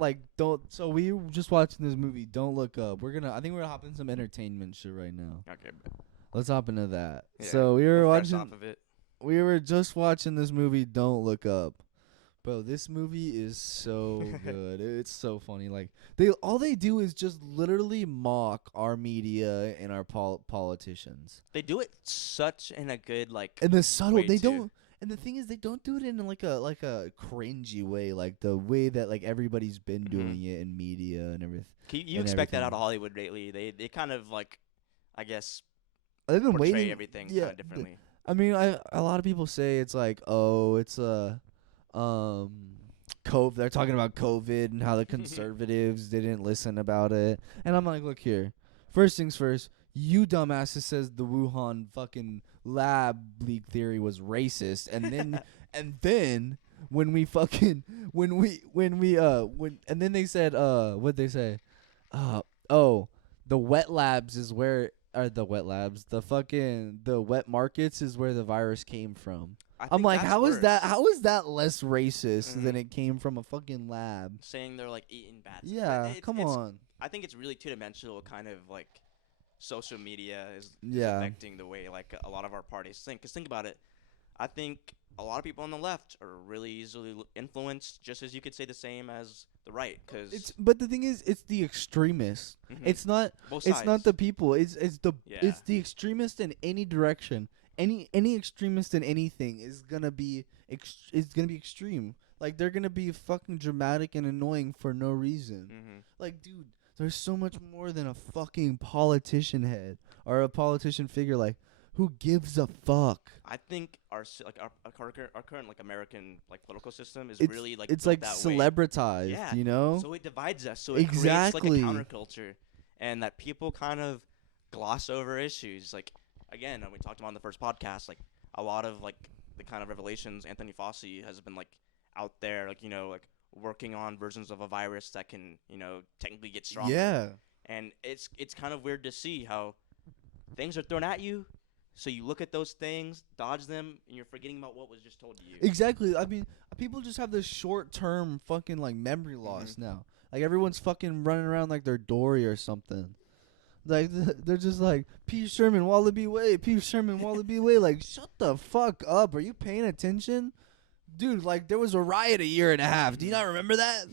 So we were just watching this movie. Don't Look Up. I think we're gonna hop in some entertainment shit right now. okay, Let's hop into that. yeah, So we were fresh watching. off of it. We were just watching this movie. Don't Look Up. Bro, this movie is so good. It's so funny. Like, all they do is just literally mock our media and our politicians. They do it such in a good like. And the subtle, way they too. don't. And the thing is, they don't do it in like a cringy way, like the way that like everybody's been doing it in media and everything. You and expect that out everything. of Hollywood lately. They kind of like, I guess, I've been portray waiting. everything yeah, kind of differently. I mean, a lot of people say it's like, oh, it's COVID. They're talking about COVID and how the conservatives didn't listen about it. And I'm like, look here. First things first, you dumbasses says the Wuhan fucking lab leak theory was racist. And then when then they said what'd they say? Oh, the wet labs is where the wet markets is where the virus came from. I'm like, how is that less racist than it came from a fucking lab? Saying they're like eating bats. Yeah, come on. I think it's really two-dimensional, kind of like social media is Yeah. affecting the way like a lot of our parties think. Because think about it, I think a lot of people on the left are really easily influenced, just as you could say the same as the right. But the thing is, it's the extremists. It's not. Both It's not sides. the people. It's the Yeah. extremist in any direction. Any extremist in anything is gonna be extreme. Like, they're gonna be fucking dramatic and annoying for no reason. Like, dude, there's so much more than a fucking politician head or a politician figure. Like, who gives a fuck? I think our current like American like political system is It's really like it's built like that way. celebritized, Yeah. you know? So it divides us. So it Exactly. creates like a counterculture, and that people kind of gloss over issues. Like, again, we talked about in the first podcast, like a lot of like the kind of revelations Anthony Fauci has been like out there, like, you know, like working on versions of a virus that can, you know, technically get stronger. Yeah. And it's kind of weird to see how things are thrown at you. So you look at those things, dodge them, and you're forgetting about what was just told to you. Exactly. I mean, people just have this short-term fucking like memory loss now. Like, everyone's fucking running around like they're Dory or something. Like, they're just like, P. Sherman, Wallaby Way, P. Sherman, Wallaby Way. Like, shut the fuck up. Are you paying attention? Dude, like, there was a riot a year and a half. Do you not remember that?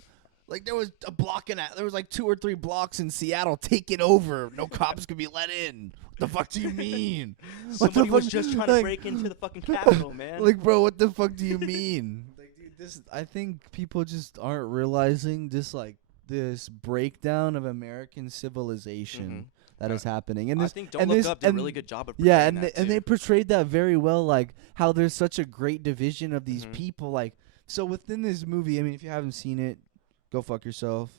Like, there was there was like 2 or 3 blocks in Seattle taken over. No cops could be let in. What the fuck do you mean? Somebody was just trying to break into the fucking Capitol, man. Like, bro, what the fuck do you mean? Like, dude, I think people just aren't realizing this breakdown of American civilization that is happening. And I this, think and Don't Look this, Up did a and really good job of yeah, portraying and that and they too. portrayed that very well. Like, how there's such a great division of these people. Like, so within this movie, I mean, if you haven't seen it, go fuck yourself.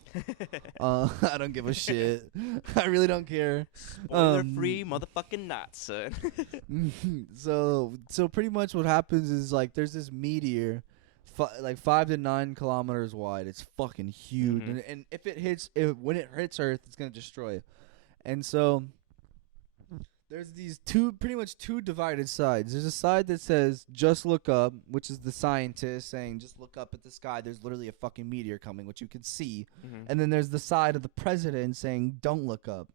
I don't give a shit. I really don't care. Spoiler-free motherfucking not, son. So pretty much what happens is, like, there's this meteor, like 5 to 9 kilometers wide. It's fucking huge, and when it hits Earth, it's gonna destroy it. And so there's these pretty much two divided sides. There's a side that says just look up, which is the scientists saying just look up at the sky. There's literally a fucking meteor coming, which you can see. And then there's the side of the president saying don't look up.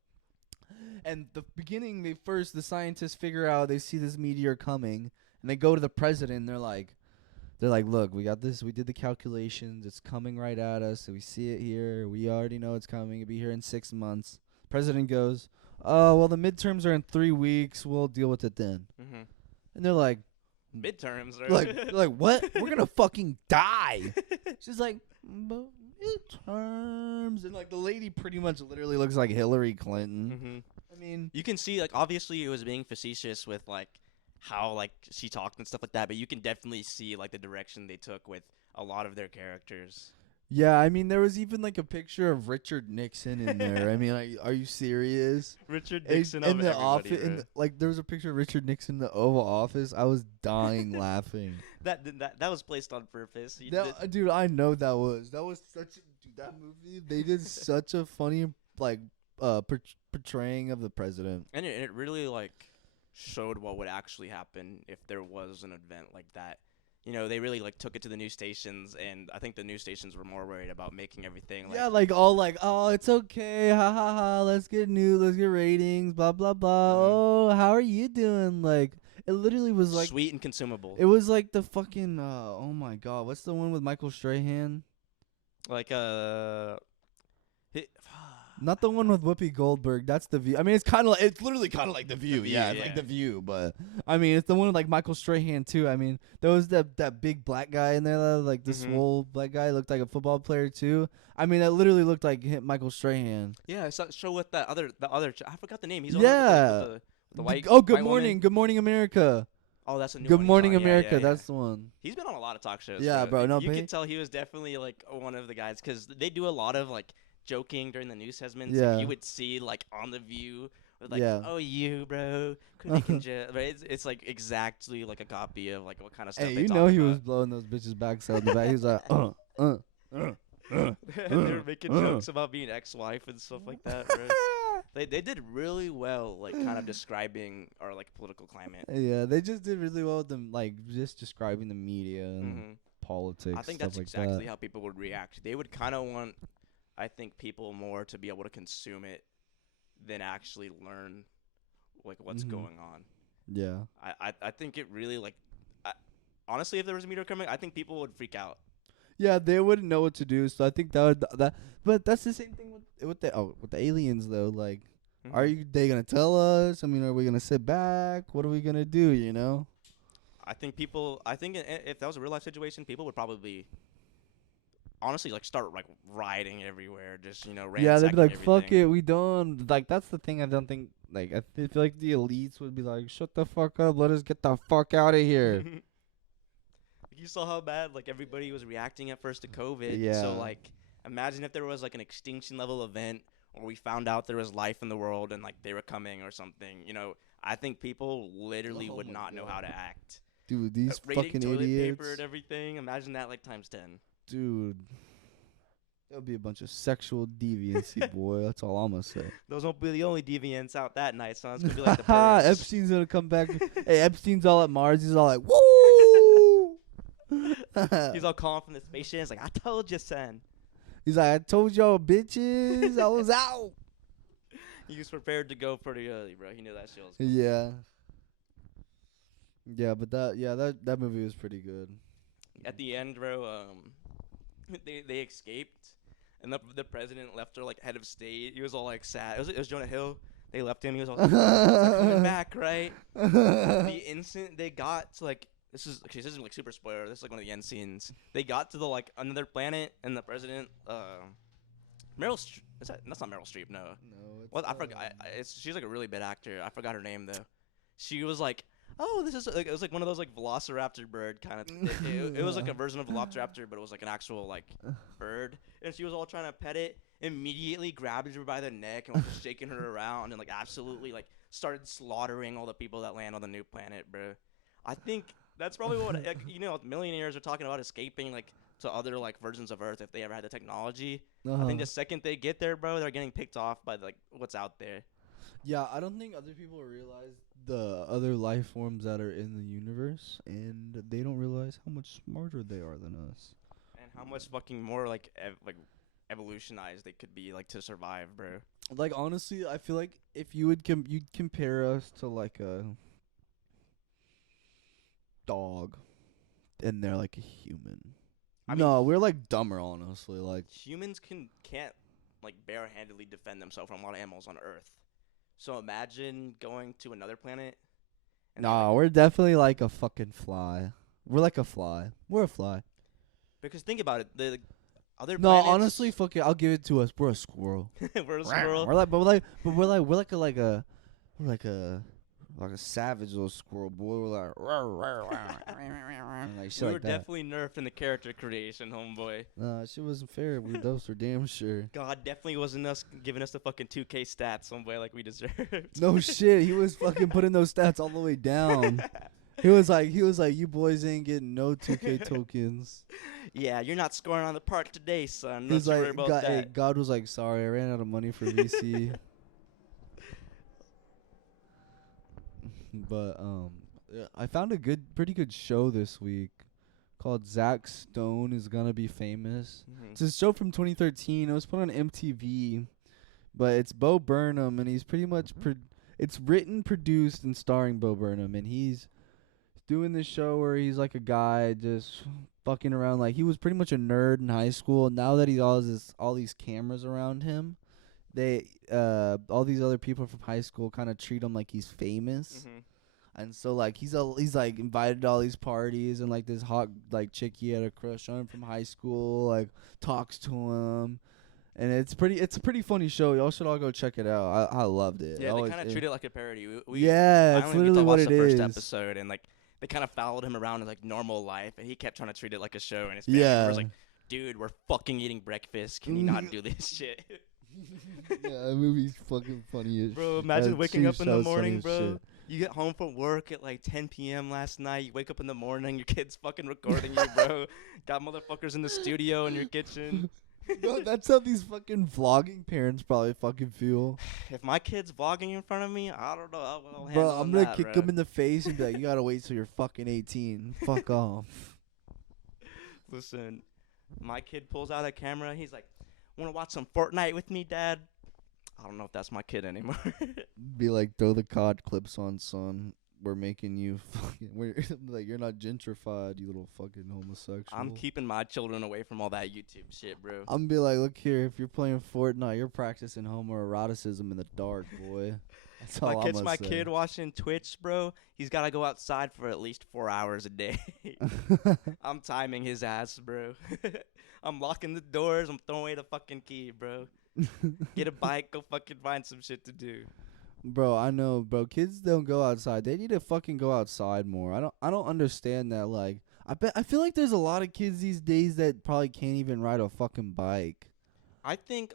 And the beginning, the scientists figure out, they see this meteor coming, and they go to the president, and they're like, look, we got this. We did the calculations. It's coming right at us. So we see it here. We already know it's coming. It'll be here in 6 months. President goes, oh, well, the midterms are in 3 weeks. We'll deal with it then. And they're like, midterms, right? like what? We're gonna fucking die. She's like, but midterms, and like the lady pretty much literally looks like Hillary Clinton. I mean, you can see, like, obviously it was being facetious with like how like she talked and stuff like that, but you can definitely see like the direction they took with a lot of their characters. Yeah, I mean, there was even like a picture of Richard Nixon in there. I mean, like, are you serious? Richard Nixon of in the everybody, office, bro. like there was a picture of Richard Nixon in the Oval Office. I was dying laughing. That was placed on purpose. Dude, I know that was such dude, that movie. They did such a funny like portraying of the president. And it really like showed what would actually happen if there was an event like that. You know, they really like took it to the news stations, and I think the news stations were more worried about making everything like, Yeah, like all like, oh, it's okay, ha ha ha, let's get news, let's get ratings, blah blah blah. Oh, how are you doing? Like, it literally was like sweet and consumable. It was like the fucking oh my god, what's the one with Michael Strahan? Like Not the one with Whoopi Goldberg. That's The View. I mean, it's literally kind of like The View. View, Yeah, it's like The View. But I mean, it's the one with like Michael Strahan too. I mean, there was that big black guy in there, like the swole black guy, looked like a football player too. I mean, that literally looked like Michael Strahan. Yeah, I saw show with the other. I forgot the name. He's Yeah. on with the white. Oh, Good white Morning, woman. Good Morning America. Oh, that's a new Good one he's Morning on. Yeah, America. yeah, yeah. That's the one. He's been on a lot of talk shows. Yeah, bro, no, you but can tell he was definitely like one of the guys because they do a lot of like joking during the news segments. Yeah. Like, you would see like on The View with like, Yeah. oh you bro, right? It's like exactly like a copy of like what kind of stuff. Hey, they you talk know he about. was blowing those bitches' backsides in the back. He was like, They were making jokes about being ex-wife and stuff like that, bro. They did really well, like kind of describing our like political climate. Yeah, they just did really well with them, like just describing the media and politics. I think stuff that's like exactly that. how people would react. They would kind of want, I think, people more to be able to consume it than actually learn like what's going on. Yeah. I think it really like, honestly, if there was a meteor coming, I think people would freak out. Yeah, they wouldn't know what to do, so I think but that's the same thing with the aliens though. Like, are they gonna tell us? I mean, are we gonna sit back? What are we gonna do? You know? I think if that was a real life situation, people would probably honestly like start like rioting everywhere, just Yeah, they'd be like, ransacking "Fuck everything. it, we don't." Like, that's the thing. I don't think. Like, I feel like the elites would be like, "Shut the fuck up, let us get the fuck out of here." You saw how bad like everybody was reacting at first to COVID. Yeah. So like, imagine if there was like an extinction level event, or we found out there was life in the world and like they were coming or something. I think people literally would my not know how to act. Dude, these Raiding fucking toilet idiots. paper and everything. Imagine that like times 10. Dude, there'll be a bunch of sexual deviancy, boy. That's all I'm gonna say. Those won't be the only deviants out that night, son. It's gonna be like the Ha! Paris. Epstein's gonna come back. Hey, Epstein's all at Mars. He's all like, "Woo!" He's all calling from the spaceship. It's like, I told you, son. He's like, "I told y'all, bitches, I was out." He was prepared to go pretty early, bro. He knew that shit was. Yeah. Yeah, but that movie was pretty good. At the end, bro, they escaped, and the president left her like head of state. He was all like sad. It was Jonah Hill. They left him. He was all like, "They're coming back, right?" The instant they got to like. This is like super spoiler. This is like one of the end scenes. They got to the like another planet, and the president, that's not Meryl Streep, no. No, Well, I forgot. She's like a really bad actor. I forgot her name though. She was like, "Oh, this is like," it was like one of those like Velociraptor bird kind of. It was like a version of Velociraptor, but it was like an actual like bird. And she was all trying to pet it. Immediately grabbed her by the neck and was just shaking her around and like absolutely like started slaughtering all the people that land on the new planet, bro. I think that's probably what millionaires are talking about escaping like to other like versions of Earth if they ever had the technology. I think the second they get there, bro, they're getting picked off by like what's out there. Yeah, I don't think other people realize the other life forms that are in the universe, and they don't realize how much smarter they are than us. And how much fucking more like evolutionized they could be like to survive, bro. Like, honestly, I feel like if you would you'd compare us to like a dog, and they're like a human. We're like dumber, honestly. Like, humans can't like barehandedly defend themselves from a lot of animals on Earth. So imagine going to another planet. we're definitely like a fucking fly. We're like a fly. We're a fly. Because think about it, the other No, planets. honestly, fuck it. I'll give it to us. We're a squirrel. We're a squirrel. We're like a like a savage little squirrel, boy. We're like, and like shit We like were that. definitely nerfed in the character creation, homeboy. Nah, shit wasn't fair. Those were damn sure. God definitely wasn't us giving us the fucking 2K stats, homeboy, like we deserved. No shit, he was fucking putting those stats all the way down. He was like, you boys ain't getting no 2K tokens. Yeah, you're not scoring on the park today, son. He was Don't you worry like, about God, that. hey, God was like, sorry, I ran out of money for VC. But yeah, I found a pretty good show this week called Zach Stone is Gonna Be Famous. Mhm. It's a show from 2013. It was put on MTV, but it's Bo Burnham, and he's pretty much it's written, produced, and starring Bo Burnham, and he's doing this show where he's like a guy just fucking around. Like, he was pretty much a nerd in high school. Now that he has all these cameras around him, they all these other people from high school kind of treat him like he's famous. Mhm. And so like he's like invited to all these parties, and like this hot like chick he had a crush on from high school like talks to him, and it's a pretty funny show. Y'all should all go check it out. I loved it. Yeah, they kind of treat it like a parody. Yeah, it's I only get to literally what watch it the first is. episode, and like they kind of followed him around in like normal life, and he kept trying to treat it like a show. And his Yeah. family was like, "Dude, we're fucking eating breakfast. Can you not do this shit?" Yeah, that movie's fucking funny as Bro, shit. imagine That waking up in the show's funny morning, as bro. shit. You get home from work at like 10 p.m. last night. You wake up in the morning, your kid's fucking recording you, bro. Got motherfuckers in the studio in your kitchen. Bro, that's how these fucking vlogging parents probably fucking feel. If my kid's vlogging in front of me, I don't know how well Bro, I'm gonna that, kick bro. him in the face and be like, you gotta wait till you're fucking 18. Fuck off. Listen, my kid pulls out a camera. He's like, "Want to watch some Fortnite with me, Dad?" I don't know if that's my kid anymore. Be like, throw the COD clips on, son. We're making you fucking. Like, you're not gentrified, you little fucking homosexual. I'm keeping my children away from all that YouTube shit, bro. I'm be like, look here, if you're playing Fortnite, you're practicing homoeroticism in the dark, boy. That's all My kid's I'm my say. kid watching Twitch, bro. He's got to go outside for at least 4 hours a day. I'm timing his ass, bro. I'm locking the doors. I'm throwing away the fucking key, bro. Get a bike. Go fucking find some shit to do. Bro, I know, bro. Kids don't go outside. They need to fucking go outside more. I don't understand that. Like, I feel like there's a lot of kids these days that probably can't even ride a fucking bike. I think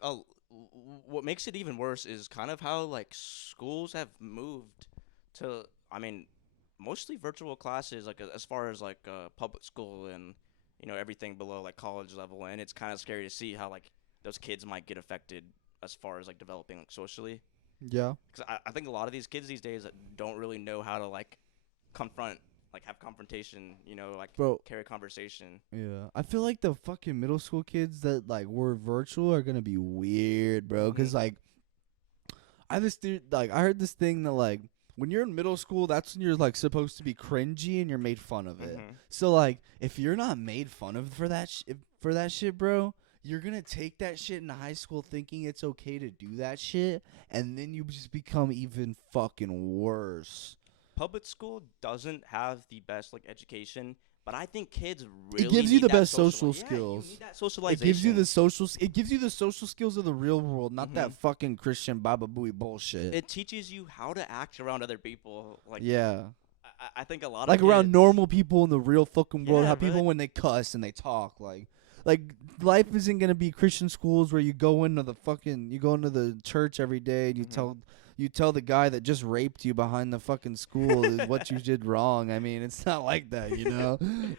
what makes it even worse is kind of how like schools have moved to. I mean, mostly virtual classes, like as far as like public school and everything below like college level, and it's kind of scary to see how like those kids might get affected as far as like developing like socially. Yeah. Because I think a lot of these kids these days don't really know how to like confront, like have confrontation, like Bro. carry conversation. Yeah. I feel like the fucking middle school kids that like were virtual are gonna be weird, bro. 'Cause like I heard this thing that like when you're in middle school, that's when you're like supposed to be cringy and you're made fun of it. Mhm. So like if you're not made fun of for that shit, bro, you're gonna take that shit in high school thinking it's okay to do that shit, and then you just become even fucking worse. Public school doesn't have the best like education, but I think kids really It gives you need the that best social Yeah, skills. you need that It socialization. gives you the social skills of the real world, not that fucking Christian Baba Booey bullshit. It teaches you how to act around other people. Like Yeah. I think a lot Like of around kids- normal people in the real fucking world, Yeah, how people really. when they cuss and they talk like life isn't gonna be Christian schools where you go into the church every day and you tell the guy that just raped you behind the fucking school is what you did wrong. I mean, it's not like that,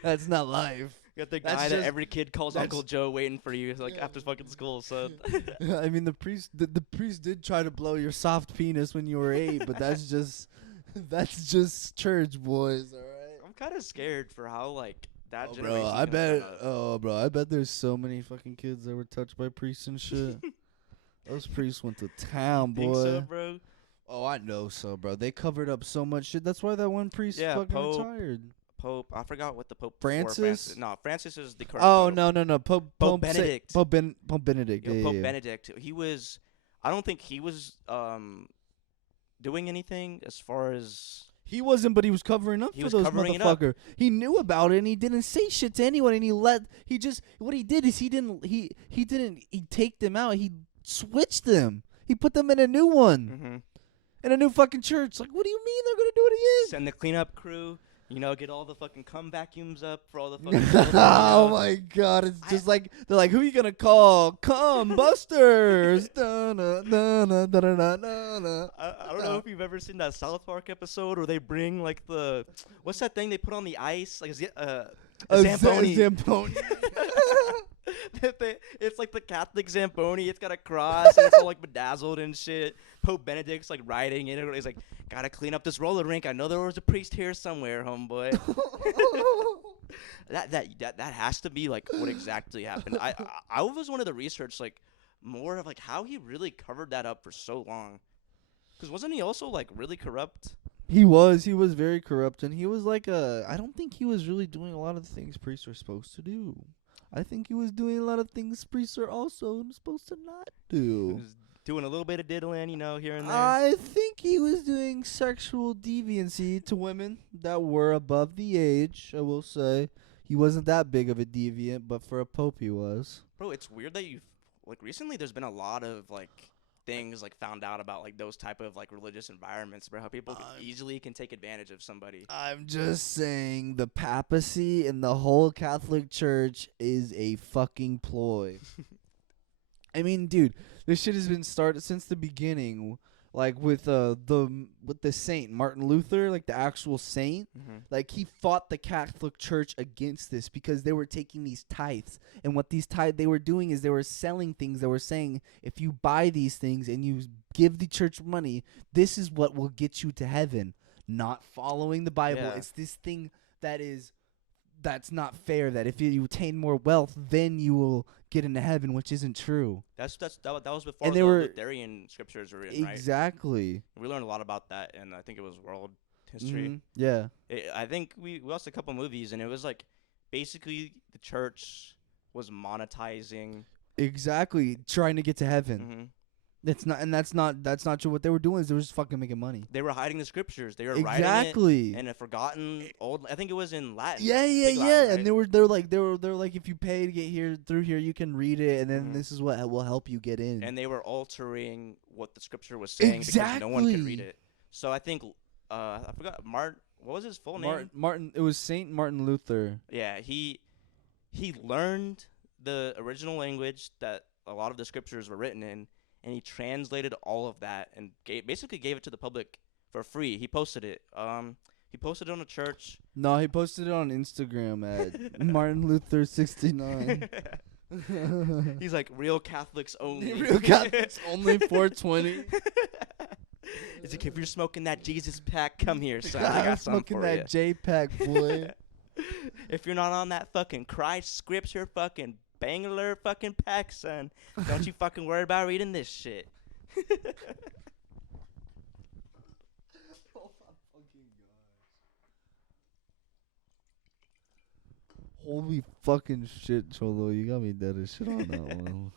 That's not life. You got the That's guy that just- every kid calls that's- Uncle Joe waiting for you like Yeah. after fucking school. So I mean, the priest did try to blow your soft penis when you were 8, but that's just church, boys. All right. I'm kind of scared for how like that Oh, generation. bro, I bet there's so many fucking kids that were touched by priests and shit. Those priests went to town, boy. Think so, bro? Oh, I know so, bro. They covered up so much shit. That's why that one priest Yeah, fucking Pope. retired. Pope. I forgot what the Pope. before Francis? No, Francis is the current. Oh, Pope. no. Pope Benedict. Pope Benedict. Yo, Yeah, Pope yeah. Benedict. He was. I don't think he was doing anything as far as. He wasn't, but he was covering up He for was those covering it up. motherfucker. He knew about it and he didn't say shit to anyone, and what he did is he take them out. He switched them. He put them in a new one. Mm-hmm. in a new fucking church. Like, what do you mean they're gonna do it again? Send the cleanup crew. Get all the fucking cum vacuums up for all the fucking. Oh my god, it's just like they're like, who are you gonna call? Cum busters. I I don't know if you've ever seen that South Park episode where they bring like what's that thing they put on the ice, like a Zamboni. Zamboni. It's like the Catholic Zamboni. It's got a cross and it's all like bedazzled and shit. Pope Benedict's like riding in it. He's like, gotta clean up this roller rink. I know there was a priest here somewhere, homeboy. that has to be like what exactly happened. I was one of the research like more of like how he really covered that up for so long. Cause wasn't he also like really corrupt? He was very corrupt, and he was like I don't think he was really doing a lot of the things priests are supposed to do. I think he was doing a lot of things priests are also supposed to not do. He was doing a little bit of diddling, here and there. I think he was doing sexual deviancy to women that were above the age, I will say. He wasn't that big of a deviant, but for a pope he was. Bro, it's weird that recently there's been a lot of, things, found out about, those type of, religious environments, bro. How people easily can take advantage of somebody. I'm just saying the papacy and the whole Catholic Church is a fucking ploy. I mean, dude, this shit has been started since the beginning, with the saint Martin Luther, the actual saint. Mm-hmm. He fought the Catholic Church against this because they were taking these tithes, and what these they were doing is they were selling things. They were saying, if you buy these things and you give the church money, this is what will get you to heaven. Not following the Bible. Yeah. It's this thing that's not fair, that if you attain more wealth, then you will get into heaven, which isn't true. That was before And the they were Lutheran scriptures were written, right? exactly. We learned a lot about that, and I think it was world history. Mm-hmm. Yeah. I think we watched a couple movies, and it was basically the church was monetizing. Exactly. Trying to get to heaven. Mm-hmm. That's not true. What they were doing is they were just fucking making money. They were hiding the scriptures. They were exactly writing it in a forgotten old. I think it was in Latin. Yeah. Latin, right? And they were like, if you pay to get through here, you can read it, and then Mhm. this is what will help you get in. And they were altering what the scripture was saying because no one could read it. So I think I forgot Martin. What was his full name? Martin. It was Saint Martin Luther. Yeah, he learned the original language that a lot of the scriptures were written in, and he translated all of that and basically gave it to the public for free. He posted it. He posted it on a church. No, he posted it on Instagram at Martin Luther 69. He's like, real Catholics only. Real Catholics only 420. He's like, if you're smoking that Jesus pack, come here, son. I I'm got something smoking for that you. J-Pack, boy. If you're not on that fucking Christ scripture fucking Bangler fucking pack, son, don't you fucking worry about reading this shit. Holy fucking shit, Cholo. You got me dead as shit on that one.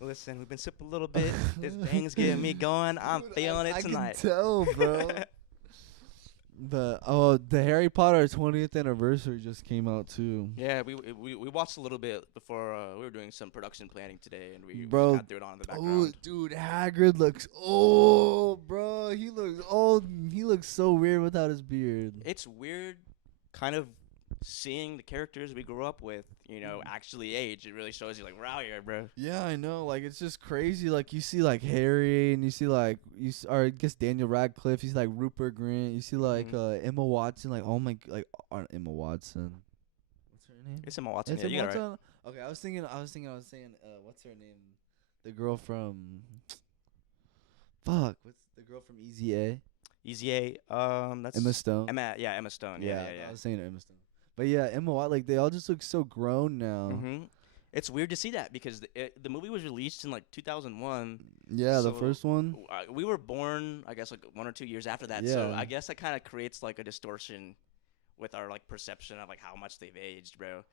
Listen, we've been sipping a little bit. This bang's getting me going. I'm feeling it tonight. I can tell, bro. The Harry Potter 20th anniversary just came out too. Yeah, we watched a little bit before we were doing some production planning today, and we bro, kind of threw it on in the background. Oh, dude, Hagrid looks old, bro. He looks old. He looks so weird without his beard. It's weird, kind of seeing the characters we grew up with, actually age. It really shows you we're out here, bro. Yeah, I know. It's just crazy. You see Harry, and you see or I guess Daniel Radcliffe. You see Rupert Grint. You see Emma Watson. Emma Watson. What's her name? It's Emma Watson. It's Yeah, Emma you got it right. Watson? Okay, I was saying, what's her name? The girl from. Fuck. What's the girl from Easy A? Easy A. That's Emma Stone. Emma Stone. Yeah. I was saying Emma Stone. But yeah, Emma Watson, they all just look so grown now. Mm-hmm. It's weird to see that because the movie was released in 2001. Yeah, so the first one. We were born, I guess, 1 or 2 years after that. Yeah. So I guess that kind of creates a distortion with our perception of how much they've aged, bro.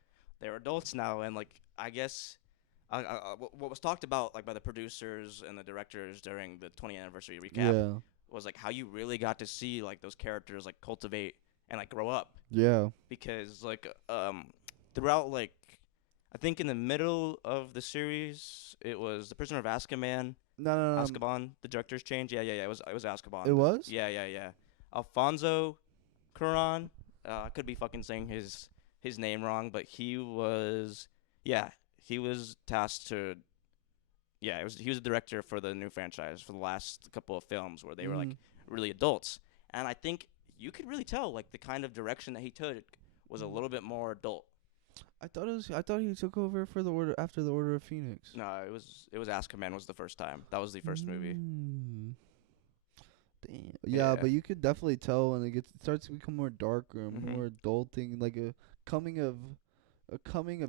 They're adults now, and I guess what was talked about by the producers and the directors during the 20th anniversary recap was how you really got to see those characters cultivate and grow up. Yeah. Because throughout I think in the middle of the series, it was The Prisoner of Azkaban. No. Azkaban. The director's change. Yeah. It was Azkaban. It was? Yeah. Alfonso Cuarón. I could be fucking saying his name wrong, but he was tasked to. Yeah, he was a director for the new franchise for the last couple of films where they were like really adults, and I think you could really tell like the kind of direction that he took was a little bit more adult. I thought he took over for the Order after the Order of Phoenix. No, it was Azkaban was the first time. That was the first movie. Damn. Yeah, but you could definitely tell when it starts to become more darker and more adulting, like a coming of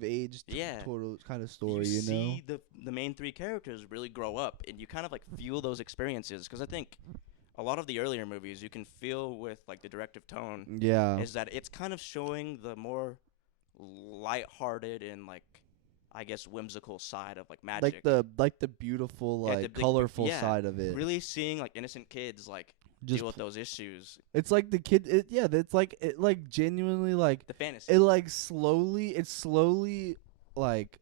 age total kind of story. You know, see the main three characters really grow up, and you kind of like feel those experiences. Because I think a lot of the earlier movies you can feel with like the directive tone. Yeah, is that it's kind of showing the more lighthearted and like I guess whimsical side of like magic, like the beautiful like colorful side of it. Really seeing like innocent kids like just deal with those issues. It's like the kid. It's like it like genuinely like the fantasy. It like slowly like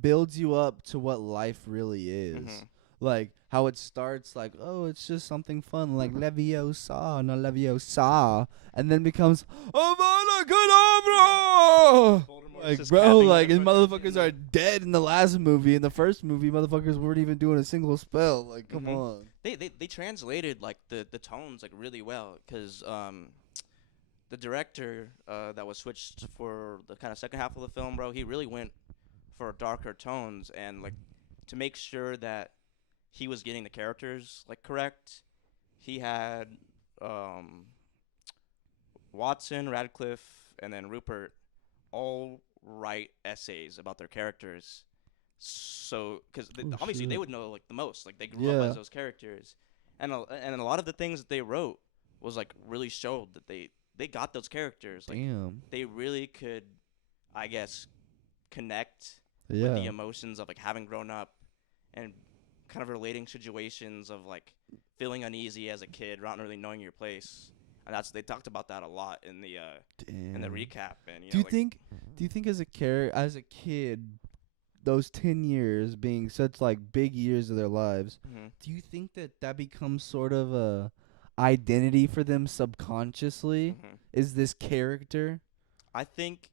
builds you up to what life really is. Like how it starts like, oh, it's just something fun like Leviosa, no Leviosa, and then becomes Avada Kedavra. Like, bro, like his motherfuckers are dead in the last movie. In the first movie, motherfuckers weren't even doing a single spell. Like, come on. They translated like the tones like really well because the director that was switched for the kind of second half of the film, bro, he really went for darker tones and like to make sure that he was getting the characters like correct. He had Watson, Radcliffe, and then Rupert all write essays about their characters. So, because obviously they would know like the most, like they grew up as those characters, and a lot of the things that they wrote was like really showed that they got those characters. Like, damn. They really could, I guess, connect with the emotions of like having grown up and kind of relating situations of like feeling uneasy as a kid, not really knowing your place. And they talked about that a lot in the recap. And do you think as a kid, those 10 years being such like big years of their lives, do you think that becomes sort of a identity for them subconsciously? Is this character? I think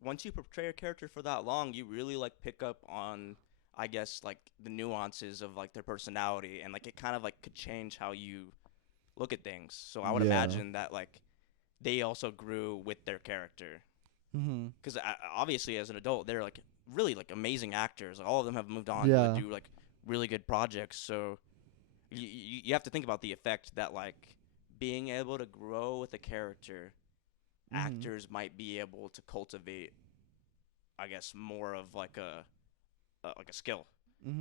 once you portray a character for that long, you really like pick up on, I guess, like the nuances of like their personality, and like it kind of like could change how you look at things. So I would imagine that like they also grew with their character. Because obviously as an adult, they're like really like amazing actors. Like, all of them have moved on to do like really good projects. So you have to think about the effect that like being able to grow with a character, actors might be able to cultivate, I guess, more of like a skill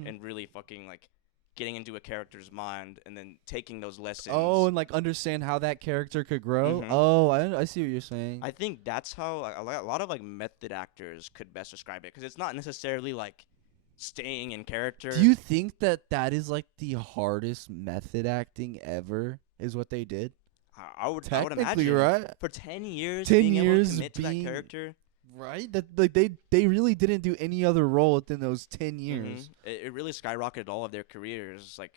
and really fucking like getting into a character's mind and then taking those lessons. Oh, and like understand how that character could grow. Oh, I see what you're saying. I think that's how a lot of like method actors could best describe it, because it's not necessarily like staying in character. Do you think that is like the hardest method acting ever? Is what they did? I would imagine, right? For 10 years, 10 being years able to commit to that character. Right? That like they really didn't do any other role within those 10 years. It really skyrocketed all of their careers. Like,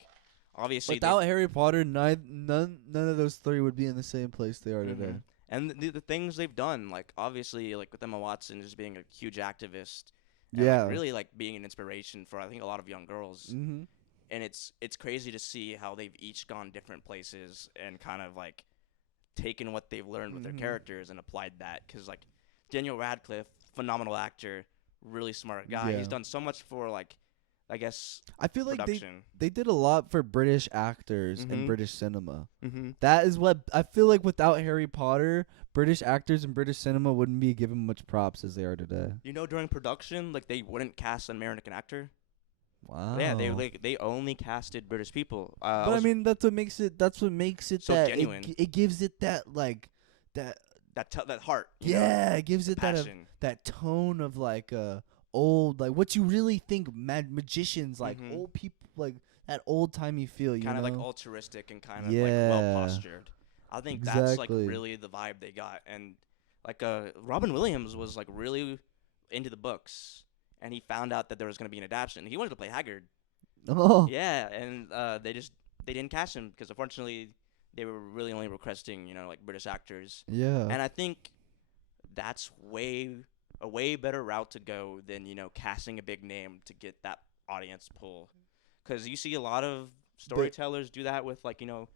obviously, without Harry Potter, none of those three would be in the same place they are today. And the things they've done, like obviously, like with Emma Watson just being a huge activist, and like, really like being an inspiration for I think a lot of young girls. And it's crazy to see how they've each gone different places and kind of like taken what they've learned with their characters and applied that. Because like Daniel Radcliffe, phenomenal actor, really smart guy. He's done so much for like, I guess, I feel production. like they did a lot for British actors and British cinema. That is what I feel like. Without Harry Potter, British actors and British cinema wouldn't be given much props as they are today. You know, during production, like they wouldn't cast an American actor. Wow. Yeah, they only casted British people. But I mean, that's what makes it so that genuine. It gives it that like that heart. It gives it passion. that tone of like old, like what you really think magicians, like old people, like that old timey feel. You kind of know? like altruistic and kind of like well postured. I think that's like really the vibe they got, and like Robin Williams was like really into the books, and he found out that there was going to be an adaptation. He wanted to play Haggard. Oh. Yeah, and they didn't cast him because unfortunately they were really only requesting like British actors. Yeah. And I think that's a way better route to go than casting a big name to get that audience pull, because you see a lot of storytellers do that with Dwayne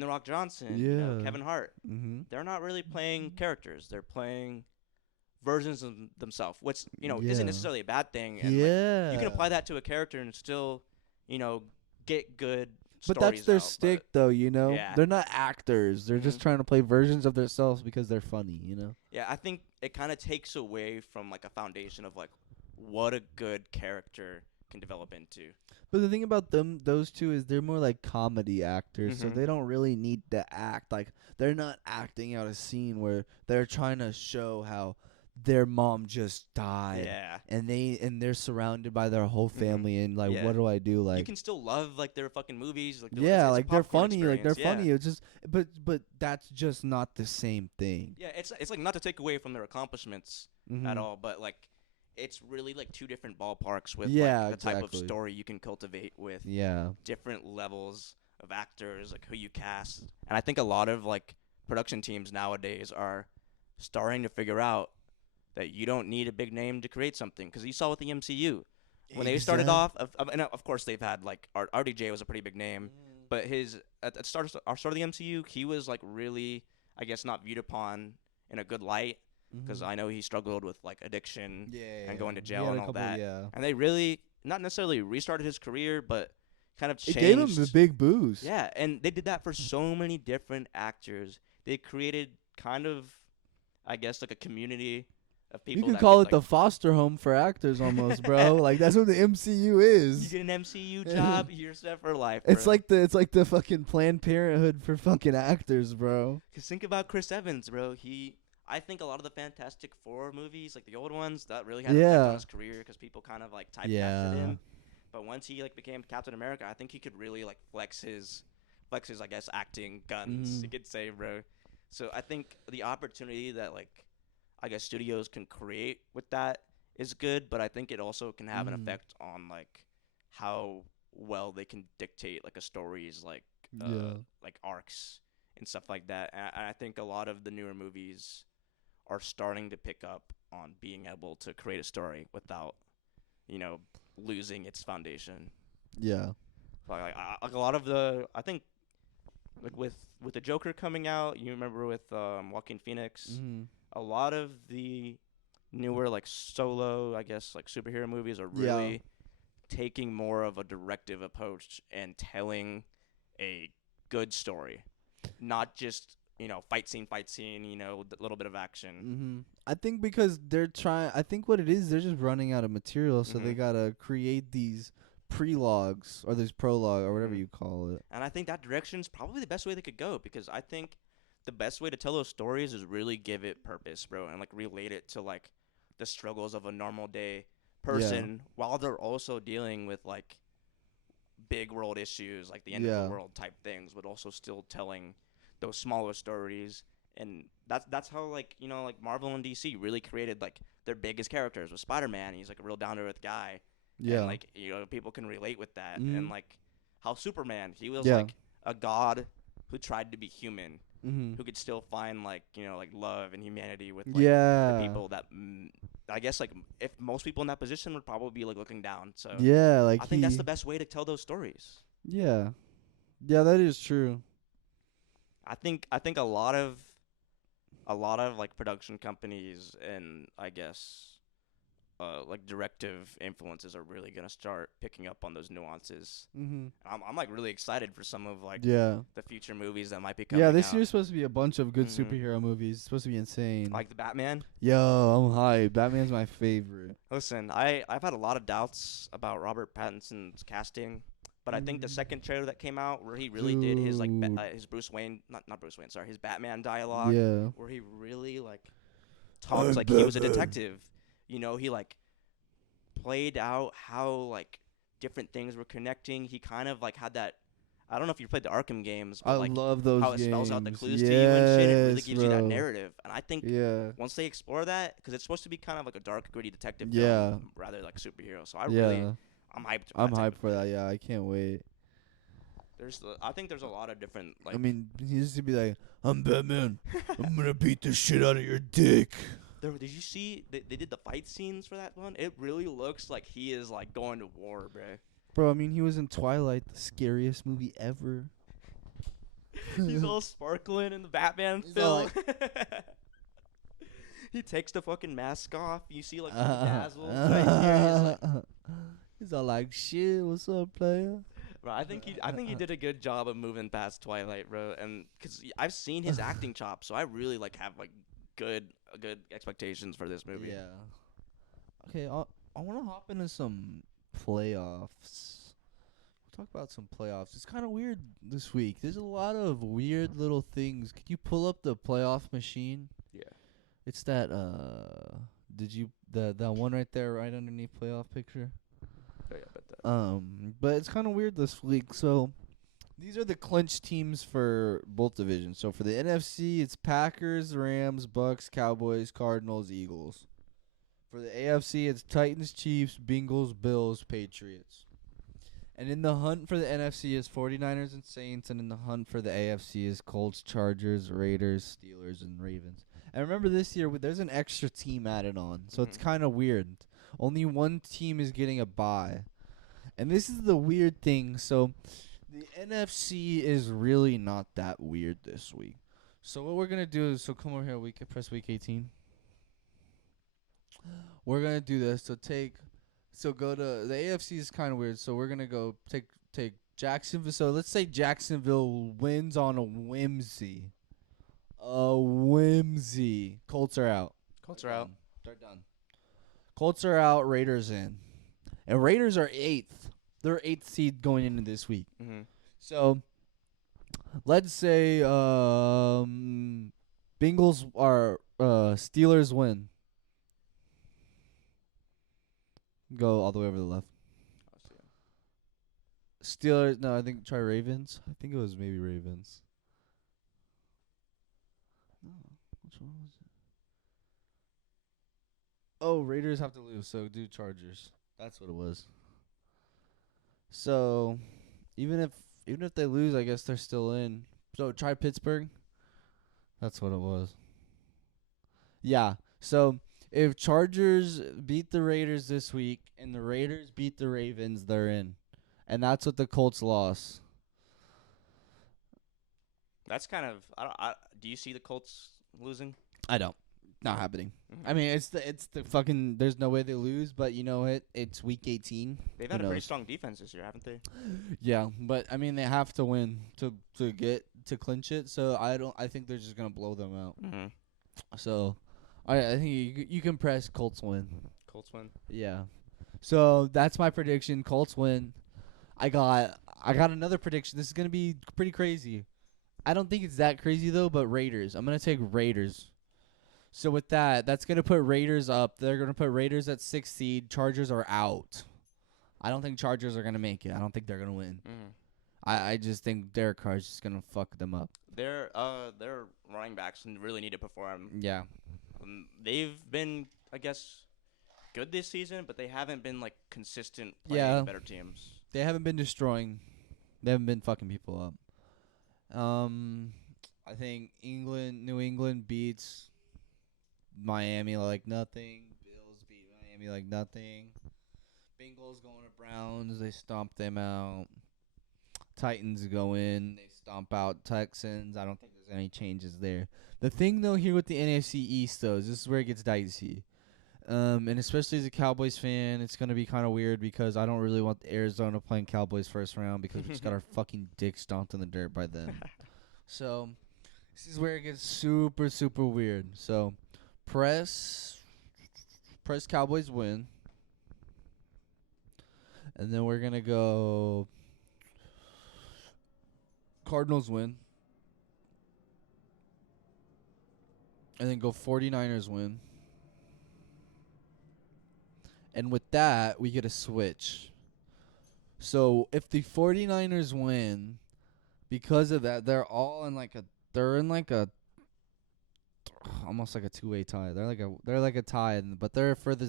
the Rock Johnson, Kevin Hart. Mm-hmm. They're not really playing characters; they're playing versions of themselves, which isn't necessarily a bad thing. And, you can apply that to a character and still get good. But that's their out, stick, though. Yeah. They're not actors. They're just trying to play versions of themselves because they're funny. Yeah, I think it kind of takes away from a foundation of what a good character can develop into. But the thing about those two is they're more like comedy actors, so Mhm. they don't really need to act. Like, they're not acting out a scene where they're trying to show how their mom just died. Yeah. And they're surrounded by their whole family, and Yeah. what do I do? You can still love their fucking movies. Yeah, it's a they're popcorn funny. experience, They're funny. It's just, but that's just not the same thing. Yeah, it's not to take away from their accomplishments Mhm. at all, but it's really two different ballparks with Yeah, the type of exactly. story you can cultivate with Yeah. different levels of actors, who you cast. And I think a lot of production teams nowadays are starting to figure out that you don't need a big name to create something, because you saw with the MCU when they started off, and of course they've had RDJ was a pretty big name, but his at the start of the MCU, he was really, I guess, not viewed upon in a good light, because I know he struggled with addiction and going to jail and all that. Yeah. And they really not necessarily restarted his career, but kind of It changed. gave him the big boost. Yeah, and they did that for so many different actors. They created kind of, I guess, a community of people. You can that call could, it the foster home for actors almost, bro. That's what the MCU is. You get an MCU job, you're set for life. It's bro. it's like the fucking Planned Parenthood for fucking actors, bro. 'Cause think about Chris Evans, bro. I think a lot of the Fantastic Four movies, the old ones, that really had an effect on his career, because people kind of typecasted him. But once he became Captain America, I think he could really flex his I guess acting guns, you could say, bro. So I think the opportunity that I guess studios can create with that is good, but I think it also can have an effect on how well they can dictate a story's arcs and stuff like that. And I think a lot of the newer movies are starting to pick up on being able to create a story without losing its foundation. Yeah. A lot of I think with the Joker coming out, you remember with Joaquin Phoenix, a lot of the newer solo, I guess, superhero movies are really taking more of a directive approach and telling a good story, not just fight scene, a little bit of action. I think because I think what it is, they're just running out of material, so they gotta create these prelogues or this prologue or whatever you call it. And I think that direction is probably the best way they could go, because I think the best way to tell those stories is really give it purpose, bro, and relate it to the struggles of a normal day person, while they're also dealing with big world issues, the end of the world type things, but also still telling those smaller stories. And that's how Marvel and DC really created their biggest characters with Spider-Man. He's a real down to earth guy. Yeah. And people can relate with that. And how Superman, he was a god who tried to be human, who could still find love and humanity with the people that I guess if most people in that position would probably be looking down. So I think that's the best way to tell those stories. Yeah, that is true. I think a lot of production companies and I guess directive influences are really gonna start picking up on those nuances. I'm really excited for some of the future movies that might be coming. Yeah, this out. year's supposed to be a bunch of good superhero movies. It's supposed to be insane. Like the Batman. Yo, I'm hyped. Batman's my favorite. Listen, I've had a lot of doubts about Robert Pattinson's casting, but I think the second trailer that came out where he really did his his Bruce Wayne, not Bruce Wayne, sorry, his Batman dialogue, where he really talks like he was a detective. He played out how different things were connecting. He kind of had that, I don't know if you played the Arkham games, I but like love those how it games. spells out the clues to you and shit. It really Yes, gives you that bro. narrative. And I think Yeah. once they explore that, because it's supposed to be kind of like a dark, gritty detective Yeah. film, rather like superhero. So Yeah. I'm hyped for I'm that type hyped of for that. movie. Yeah, I can't wait. I think there's a lot of different like. I mean, he used to be like, "I'm Batman. I'm gonna beat the shit out of your dick." Did you see they did the fight scenes for that one? It really looks like he is like going to war, bruh. Bro, I mean, he was in Twilight, the scariest movie ever. He's all sparkling in the Batman He's all film. He takes the fucking mask off. You see like some dazzles right here. He's all like, "Shit, what's up, player?" Bro, I think he did a good job of moving past Twilight, bro. And because I've seen his acting chops, so I really like have like good expectations for this movie. Yeah. Okay, I want to hop into some playoffs. We'll talk about some playoffs. It's kind of weird this week. There's a lot of weird little things. Could you pull up the playoff machine? Yeah. It's that that one right there, right underneath playoff picture? Oh, yeah, I bet that. But it's kind of weird this week. So these are the clinch teams for both divisions. So for the NFC, it's Packers, Rams, Bucks, Cowboys, Cardinals, Eagles. For the AFC, it's Titans, Chiefs, Bengals, Bills, Patriots. And in the hunt for the NFC is 49ers and Saints, and in the hunt for the AFC is Colts, Chargers, Raiders, Steelers, and Ravens. And remember this year, there's an extra team added on, so it's kind of weird. Only one team is getting a bye. And this is the weird thing. So the NFC is really not that weird this week. So what we're going to do is, so come over here, we can press week 18. We're going to do this. So go to, the AFC is kind of weird. So we're going to go take Jacksonville. So let's say Jacksonville wins on a whimsy. A whimsy. Colts are out. Colts are out. They're done. Colts are out. Raiders in. And Raiders are 8th. They're 8th seed going into this week. Mm-hmm. So let's say Bengals are Steelers win. Go all the way over the left. Steelers. No, I think try Ravens. I think it was maybe Ravens. No, which one was it? Oh, Raiders have to lose, so do Chargers. That's what it was. So, even if they lose, I guess they're still in. So try Pittsburgh. That's what it was. Yeah. So if Chargers beat the Raiders this week and the Raiders beat the Ravens, they're in, and that's what the Colts lost. That's kind of. Do you see the Colts losing? I don't. Not happening. Mm-hmm. I mean, it's the fucking. There's no way they lose, but you know it. It's week 18. They've had a pretty strong defense this year, haven't they? Yeah, but I mean they have to win to get to clinch it. So I think they're just gonna blow them out. Mm-hmm. So, I think you can press Colts win. Colts win. Yeah. So that's my prediction. Colts win. I got another prediction. This is gonna be pretty crazy. I don't think it's that crazy though, but Raiders. I'm gonna take Raiders. So with that's going to put Raiders up. They're going to put Raiders at 6th seed. Chargers are out. I don't think Chargers are going to make it. I don't think they're going to win. Mm-hmm. I just think Derek Carr is just going to fuck them up. Their running backs really need to perform. Yeah. They've been, I guess, good this season, but they haven't been like consistent playing better teams. They haven't been destroying. They haven't been fucking people up. I think New England beats Miami like nothing. Bills beat Miami like nothing. Bengals going to Browns. They stomp them out. Titans go in. They stomp out Texans. I don't think there's any changes there. The thing, though, here with the NFC East, though, is this is where it gets dicey. And especially as a Cowboys fan, it's going to be kind of weird because I don't really want Arizona playing Cowboys first round because we just got our fucking dick stomped in the dirt by them. So this is where it gets super, super weird. So press Cowboys win. And then we're going to go Cardinals win. And then go 49ers win. And with that, we get a switch. So if the 49ers win, because of that, they're in like a almost like a two-way tie. They're like a tie, but they're in the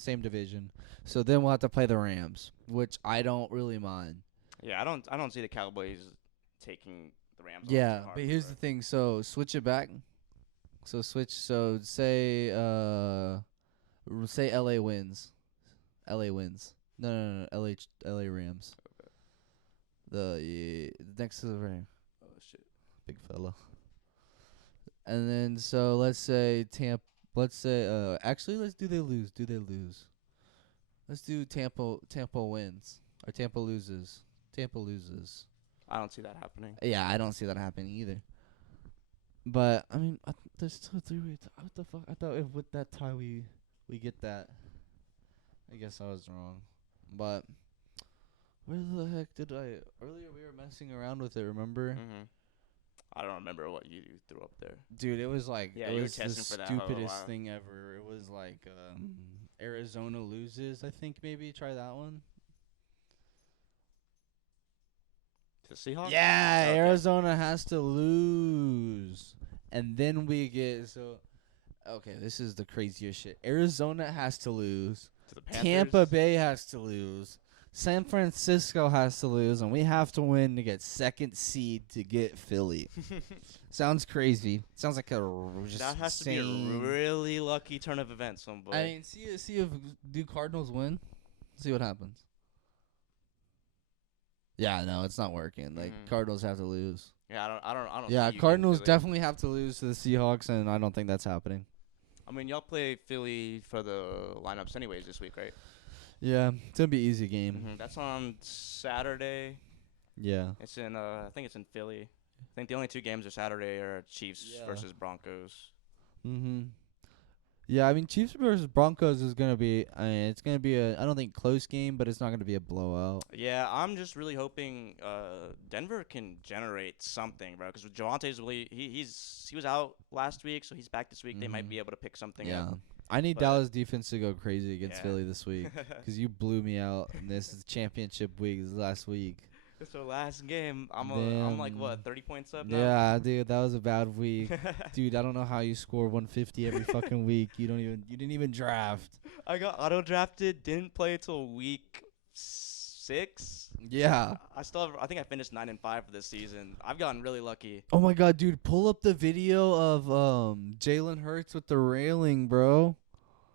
same division. So then we'll have to play the Rams, which I don't really mind. Yeah, I don't see the Cowboys taking the Rams. Yeah, but here's the thing. So switch it back. So say LA wins. LA wins. No. LA Rams. The next to the Rams. Oh shit. Big fella. And then so let's say actually let's do they lose. Let's do Tampa wins or Tampa loses. I don't see that happening. Yeah, I don't see that happening either. But I mean, there's still 3-way. What the fuck? I thought if with that tie we get that. I guess I was wrong. But where the heck did I? Earlier we were messing around with it. Remember? Mm-hmm. I don't remember what you threw up there. Dude, it was like yeah, it you was were testing the for that for a stupidest while. thing ever. It was like Arizona loses. I think maybe try that one. The Seahawks? Yeah, Okay. Arizona has to lose. And then we get okay, this is the craziest shit. Arizona has to lose. To the Panthers? Tampa Bay has to lose. San Francisco has to lose, and we have to win to get second seed to get Philly. Sounds crazy. Sounds like just that has insane. to be a really lucky turn of events, homeboy. I mean, see if do Cardinals win? See what happens. Yeah, no, it's not working. Like Cardinals have to lose. Yeah, I don't. Yeah, see you Cardinals getting Philly. definitely have to lose to the Seahawks, and I don't think that's happening. I mean, y'all play Philly for the lineups anyways this week, right? Yeah, it's gonna be an easy game. That's on Saturday. Yeah. It's in I think it's in Philly. I think the only two games are Saturday are Chiefs versus Broncos. Yeah, I mean Chiefs versus Broncos is gonna be. It's gonna be I don't think close game, but it's not gonna be a blowout. Yeah, I'm just really hoping Denver can generate something, bro. Because Javante's really he was out last week, so he's back this week. They might be able to pick something up. I need But- Dallas defense to go crazy against Yeah. Philly this week because you blew me out. And this is championship week. This is last week. So last game, I'm like Damn. what 30 points up now. Yeah, dude, that was a bad week. Dude, I don't know how you score 150 every fucking week. You didn't even draft. I got auto drafted. Didn't play till week 6. Yeah. I think I finished 9-5 for this season. I've gotten really lucky. Oh my god, dude, pull up the video of Jalen Hurts with the railing, bro.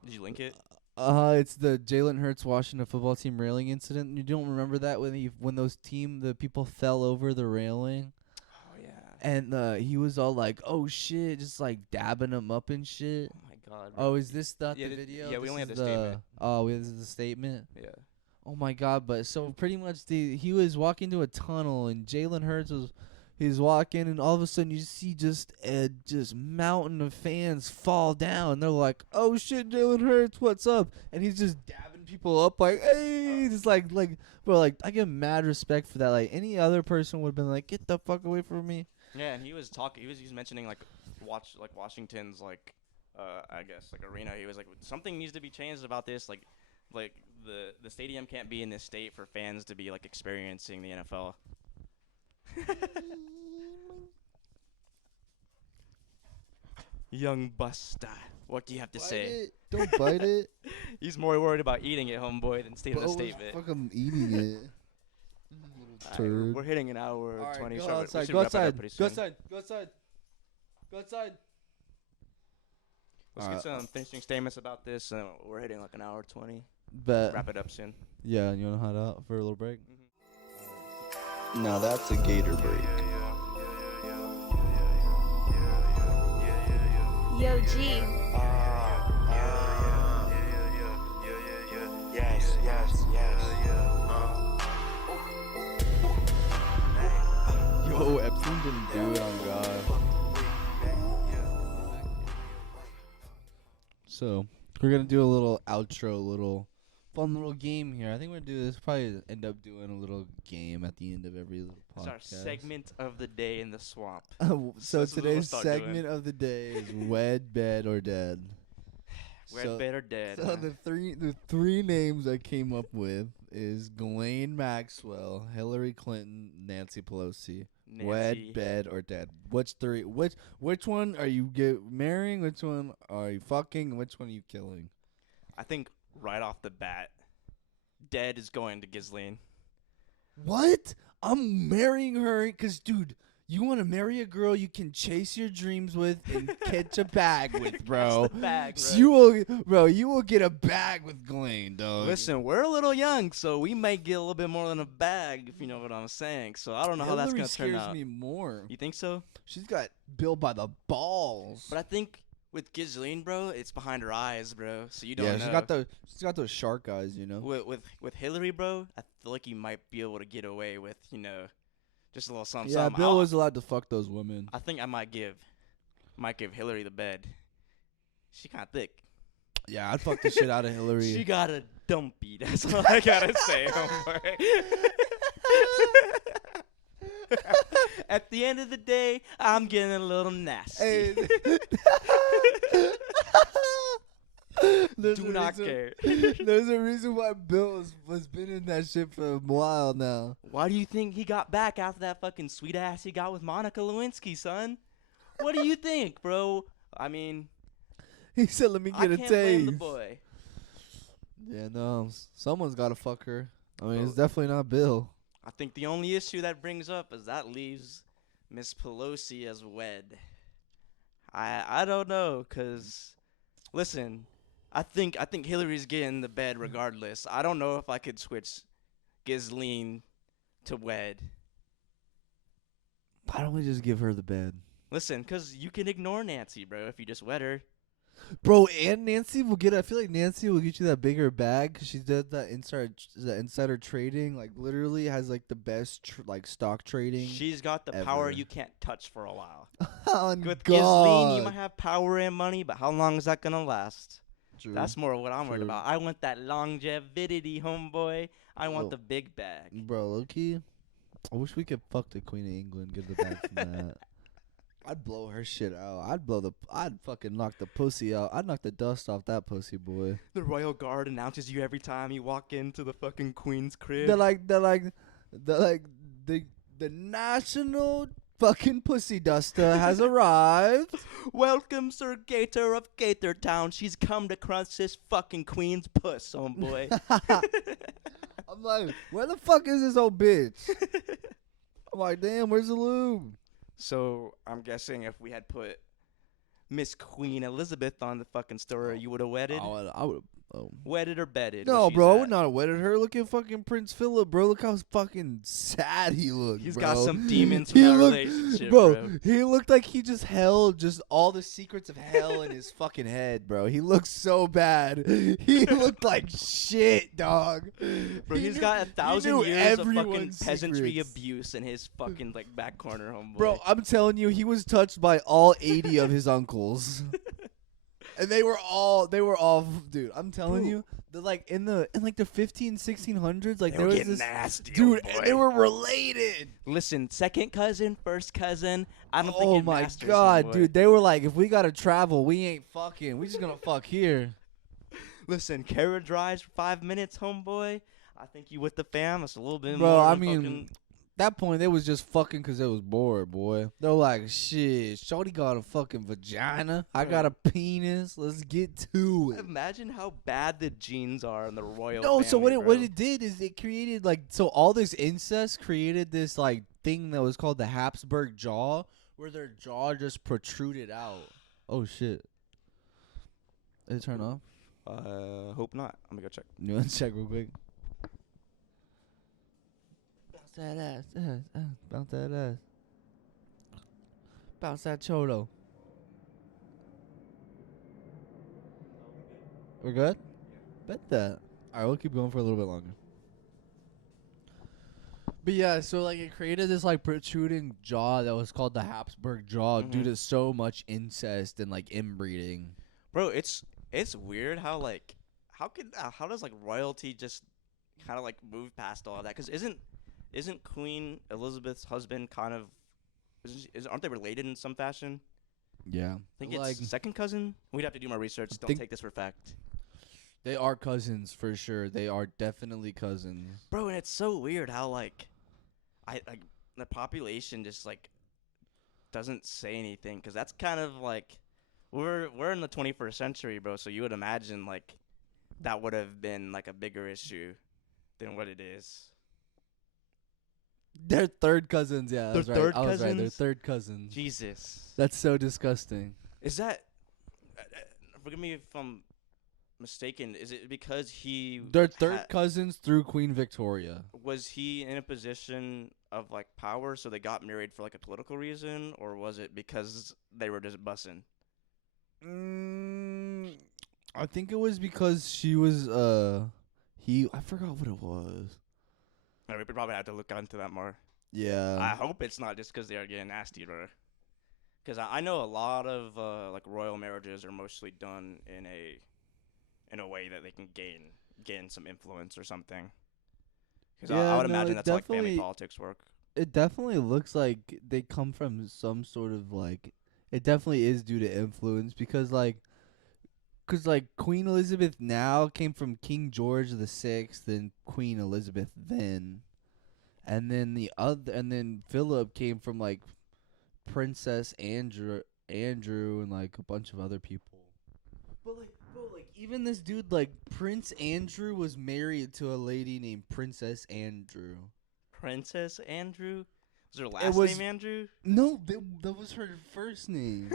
Did you link it? It's the Jalen Hurts Washington football team railing incident. You don't remember that when the people fell over the railing? Oh yeah. And he was all like, "Oh shit," just like dabbing him up and shit. Oh my god. Oh, is this not Yeah, the th- video? yeah, we This only have is the statement. Oh, this is the statement. Yeah. Oh my god! But so pretty much he was walking to a tunnel and Jalen Hurts he's walking and all of a sudden you see just a mountain of fans fall down. They're like, "Oh shit, Jalen Hurts, what's up?" And he's just dabbing people up like, "Hey!" Just like bro, like I get mad respect for that. Like any other person would have been like, "Get the fuck away from me." Yeah, and he was talking. He was mentioning like Washington's I guess like arena. He was like something needs to be changed about this. Like the stadium can't be in this state for fans to be like experiencing the NFL. Young Buster, what do you have to say? It. Don't bite it. He's more worried about eating it, homeboy, than stating a statement. Fucking eating it. Alright, turd. we're hitting an hour All right, 20. go so we outside. should Go wrap it up outside. pretty Go soon. outside. Go outside. Go outside. Let's get some finishing statements about this. We're hitting like an hour 20. Bet. Wrap it up soon. Yeah, you wanna head out for a little break? Now that's a Gator break. Yo, G. Yo, Epstein didn't do it on God. So, we're gonna do a little outro, little fun little game here. I think we're gonna do this. Probably end up doing a little game at the end of every little It's our podcast. segment of the day in the swamp. So That's what we'll today's start segment of the day is wed, bed, or dead. We're So- better dead. So huh? the three names I came up with is Ghislaine Maxwell, Hillary Clinton, Nancy Pelosi. Wed, Nancy. bed, or dead. Which three? Which one are you marrying? Which one are you fucking? And which one are you killing? I think right off the bat, dead is going to Ghislaine. What? I'm marrying her because, dude, you want to marry a girl you can chase your dreams with and catch a bag with, bro. Catch the bag, bro. You will get a bag with Ghislaine, dog. Listen, we're a little young, so we might get a little bit more than a bag, if you know what I'm saying. So I don't know how that's Hillary gonna turn scares out. me more. You think so? She's got Bill by the balls. But I think with Ghislaine, bro, it's behind her eyes, bro. So you don't Yeah, know. she's got those shark eyes, you know. With Hillary, bro, I feel like you might be able to get away with, just a little something. Yeah, something. Bill was allowed to fuck those women. I think I might give Hillary the bed. She kind of thick. Yeah, I'd fuck the shit out of Hillary. She got a dumpy. That's all I gotta say, homeboy. At the end of the day, I'm getting a little nasty. Hey. Do not care. There's a reason why Bill was been in that shit for a while now. Why do you think he got back after that fucking sweet ass he got with Monica Lewinsky, son? What do you think, bro? I mean, He said, "Let me I get a can't blame the taste." boy. Yeah, no, someone's got to fuck her. I mean, it's Bro. definitely not Bill. I think the only issue that brings up is that leaves Miss Pelosi as wed. I don't know, cause listen, I think Hillary's getting the bed regardless. I don't know if I could switch Ghislaine to wed. Why don't we just give her the bed? Listen, cause you can ignore Nancy, bro, if you just wed her. Bro, and Nancy will get. I feel like Nancy will get you that bigger bag because she did that insider trading. Like literally has like the best stock trading. She's got the power ever. you can't touch for a while. Oh, With God. Ghislaine, you might have power and money, but how long is that gonna last? True. That's more what I'm worried True. about. I want that longevity, homeboy. I want Oh. the big bag. Bro, low-key, I wish we could fuck the Queen of England, get the bag from that. I'd blow her shit out. I'd fucking knock the pussy out. I'd knock the dust off that pussy, boy. The royal guard announces you every time you walk into the fucking queen's crib. The national fucking pussy duster has arrived. Welcome, Sir Gator of Gator Town. She's come to crunch this fucking queen's puss, homeboy. I'm like, where the fuck is this old bitch? I'm like, damn, where's the lube? So I'm guessing if we had put Miss Queen Elizabeth on the fucking story, you would have wedded? I would. Oh. Wedded or bedded? No, Where she's bro, I at? would not have wedded her. Look at fucking Prince Philip, bro. Look how fucking sad he looked. He's bro. got some demons from that relationship, bro. He looked like he just held just all the secrets of hell in his fucking head, bro. He looked so bad. He looked like shit, dog. Bro, He he's knew- got he 1,000 knew years of fucking everyone's peasantry secrets. abuse in his fucking back corner, homeboy. Bro, I'm telling you, he was touched by all 80 of his uncles. And they were all, dude, I'm telling Bro. you, they're in the 1600s, like they there were was getting this nasty, dude, homeboy. and they were related. Listen, second cousin, first cousin. I don't think Oh it my masters, god, homeboy. dude, they were like, if we gotta travel, we ain't fucking. We just gonna fuck here. Listen, carriage rides for 5 minutes, homeboy. I think you with the fam. It's a little bit Bro, more. I than mean, fucking- that point they was just fucking because they was bored, boy. They're like, shit, shorty got a fucking vagina. I got a penis. Let's get to it. imagine how bad the genes are in the royal. No, so family, what bro. it did is it created all this incest created this thing that was called the Habsburg jaw, where their jaw just protruded out. Oh shit! Did it turn off? Hope not. I'm gonna go check. You want to check real quick? Bounce that ass, bounce that ass, bounce that cholo. We're good? Bet that. Alright, we'll keep going for a little bit longer. But yeah, so it created this protruding jaw that was called the Habsburg jaw due Mhm. to so much incest and inbreeding. Bro, it's weird how how does royalty just kind of move past all of that? Because isn't Queen Elizabeth's husband kind of aren't they related in some fashion? Yeah. I think it's second cousin. We'd have to do more research. Don't think- take this for fact. They are cousins for sure. They are definitely cousins. Bro, and it's so weird how I the population just like doesn't say anything because that's kind of like we're in the 21st century, bro. So you would imagine like that would have been like a bigger issue than what it is. They're third cousins. Yeah, I They're was right. third I was right. They're cousins? third cousins. Jesus, That's so disgusting. is that? Forgive me if I'm mistaken. Is it because he They're third ha- cousins through Queen Victoria. was he in a position of like power, so they got married for like a political reason, or was it because they were just bussing? I think it was because she was I forgot what it was. We probably have to look into that more. Yeah. I hope it's not just because they are getting nasty, bro. Because I know a lot of like royal marriages are mostly done in a way that they can gain some influence or something. Because I would imagine that's how like family politics work. It definitely looks like they come from some sort of like. It definitely is due to influence because like Queen Elizabeth now came from King George VI and Queen Elizabeth then, and then Philip came from like Princess Andrew and like a bunch of other people. But like even this dude like Prince Andrew was married to a lady named Princess Andrew. Princess Andrew? Was her last name Andrew? No, that was her first name.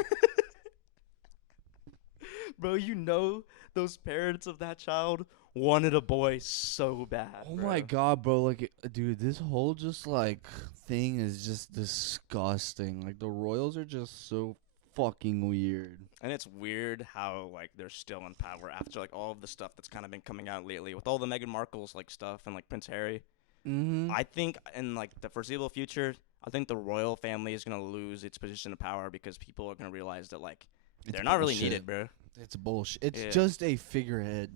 Bro, you know those parents of that child wanted a boy so bad. Oh bro. my god, bro! Like, dude, this whole just like thing is just disgusting. Like, the royals are just so fucking weird. And it's weird how like they're still in power after like all of the stuff that's kind of been coming out lately with all the Meghan Markle's like stuff and like Prince Harry. Mm-hmm. I think in like the foreseeable future, I think the royal family is gonna lose its position of power because people are gonna realize that like they're not really needed, bro. It's bullshit. It's Yeah. just a figurehead.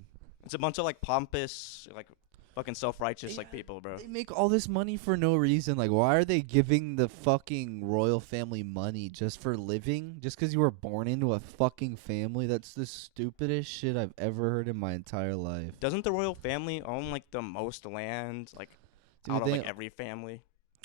It's a bunch of like pompous, like fucking self-righteous like people, bro. They make all this money for no reason. Like, why are they giving the fucking royal family money just for living? Just because you were born into a fucking family? That's the stupidest shit I've ever heard in my entire life. Doesn't the royal family own like the most land, like Dude, out of like every family?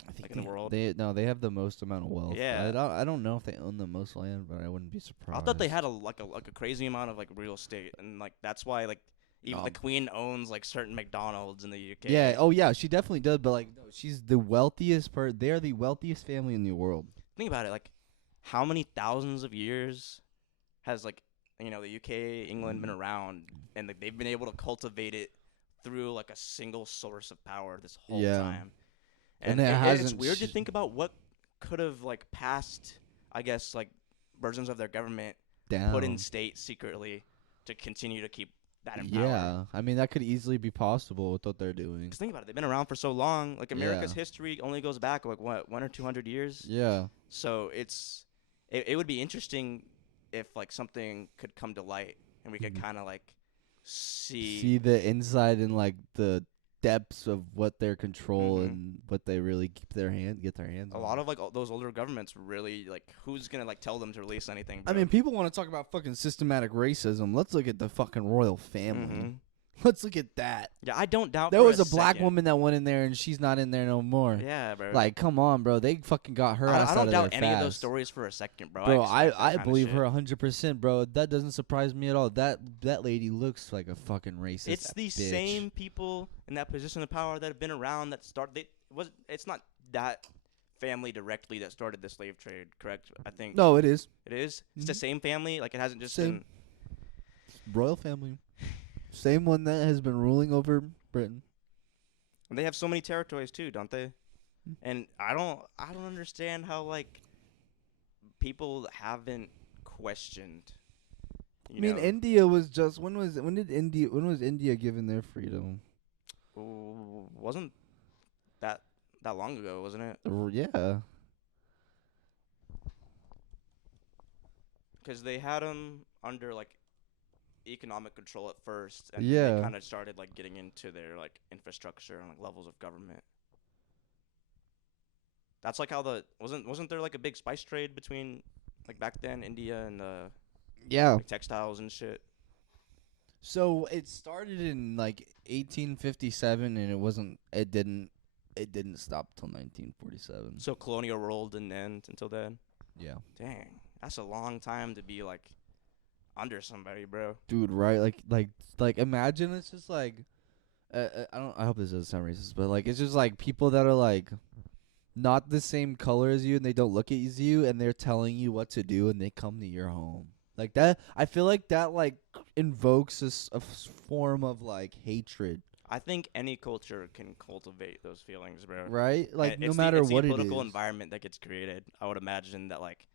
I think like in the world? They have the most amount of wealth. Yeah. I don't know if they own the most land, but I wouldn't be surprised. I thought they had a crazy amount of like real estate, and like that's why like even the queen owns like certain McDonald's in the UK. Yeah. Oh yeah, she definitely does. But like, no, she's the wealthiest They're the wealthiest family in the world. Think about it. Like, how many thousands of years has like the UK, England been around, and like they've been able to cultivate it through like a single source of power this whole time. And it's weird to think about what could have like passed, I guess, like versions of their government put in state secretly to continue to keep that in power. Yeah, I mean that could easily be possible with what they're doing. Because think about it, they've been around for so long. Like America's history only goes back like what 100 or 200 years. Yeah. So it would be interesting if like something could come to light and we could kind of like see the inside and like the depths of what their control and what they really get their hands a on. lot of like all those older governments really like who's gonna like tell them to release anything, bro? I mean, people want to talk about fucking systematic racism. Let's look at the fucking royal family. Let's look at that. Yeah, I don't doubt There for was a black second. woman that went in there and she's not in there no more. Yeah, bro. Like, come on, bro. They fucking got her ass I out don't of doubt there any fast. of those stories for a second, bro. Bro, I expect that kinda believe shit. her 100%, bro. That doesn't surprise me at all. That lady looks like a fucking racist. It's the bitch. same people in that position of power that have been around that it's not that family directly that started the slave trade, correct? I think No, it is. it is. It's the same family. Like it hasn't just Same. been. Royal family. Same one that has been ruling over Britain. And they have so many territories too, don't they? And I don't understand how like people haven't questioned. I mean, India was just when was India given their freedom? Wasn't that long ago, wasn't it? Yeah. Because they had them under like economic control at first, and Yeah. they kind of started like getting into their like infrastructure and like levels of government. That's like how wasn't there like a big spice trade between like back then India and Yeah. like textiles and shit? So it started in like 1857, and it it didn't stop till 1947. So colonial rule didn't end until then. Yeah, Dang, that's a long time to be like under somebody, bro. dude, right? Like imagine it's just like, I hope this doesn't sound racist, but like it's just like people that are like not the same color as you and they don't look at you and they're telling you what to do and they come to your home like that. I feel like that like invokes a form of like hatred, I think any culture can cultivate those feelings, bro. right? Like And no it's matter it's what the it political is. environment that gets created. I would imagine that like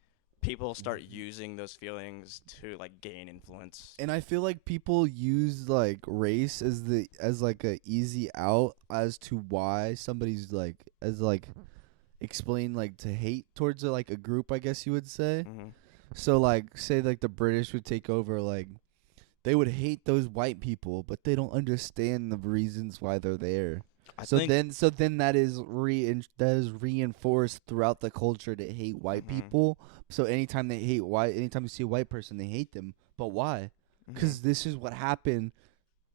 people start using those feelings to like gain influence. And I feel like people use like race as like a easy out as to why somebody's like as like explain like to hate towards like a group, I guess you would say. Mm-hmm. So like say like the British would take over, like they would hate those white people, but they don't understand the reasons why they're there. So then that is reinforced throughout the culture to hate white Mhm. people. So anytime you see a white person, they hate them. But why? Because this is what happened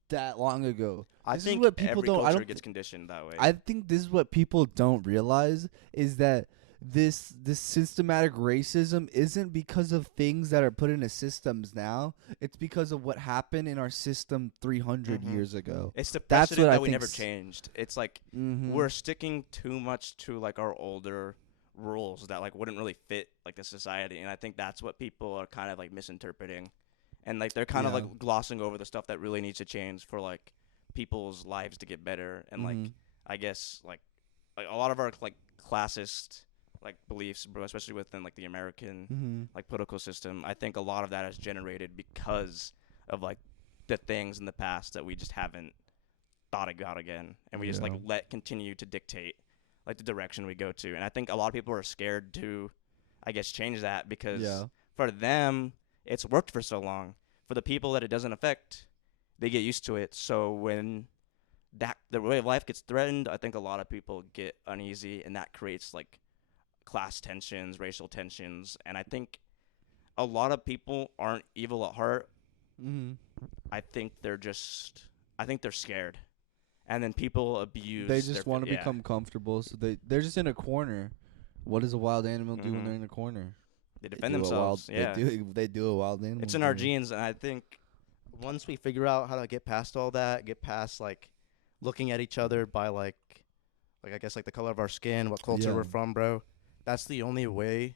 that long ago. I This is think what people every don't. culture I don't. gets conditioned that way. I think this is what people don't realize is that this systematic racism isn't because of things that are put into systems now. It's because of what happened in our system 300 Mhm. years ago. It's the That's precedent what I that we think never changed. It's like Mm-hmm. we're sticking too much to like our older rules that like wouldn't really fit like the society, and I think that's what people are kind of like misinterpreting, and like they're kind of Yeah. like glossing over the stuff that really needs to change for like people's lives to get better, and like Mhm. I guess like a lot of our like classist like beliefs, bro, especially within like the American Mm-hmm. like political system. I think a lot of that is generated because of like the things in the past that we just haven't thought about again, and we just like Yeah. let continue to dictate like the direction we go to. And I think a lot of people are scared to, I guess, change that because Yeah. for them it's worked for so long. For the people that it doesn't affect, they get used to it. So when that the way of life gets threatened, I think a lot of people get uneasy, and that creates like class tensions, racial tensions, and I think a lot of people aren't evil at heart. Mm-hmm. I think they're scared, and then people abuse. They just want to yeah. become comfortable, so they're just in a corner. What does a wild animal do when Mhm. they're in a corner? They They defend do a themselves. wild- Yeah, They do a wild animal. it's in our thing. genes, and I think once we figure out how to get past all that, get past like looking at each other by like I guess like the color of our skin, what culture Yeah. we're from, bro. That's the only way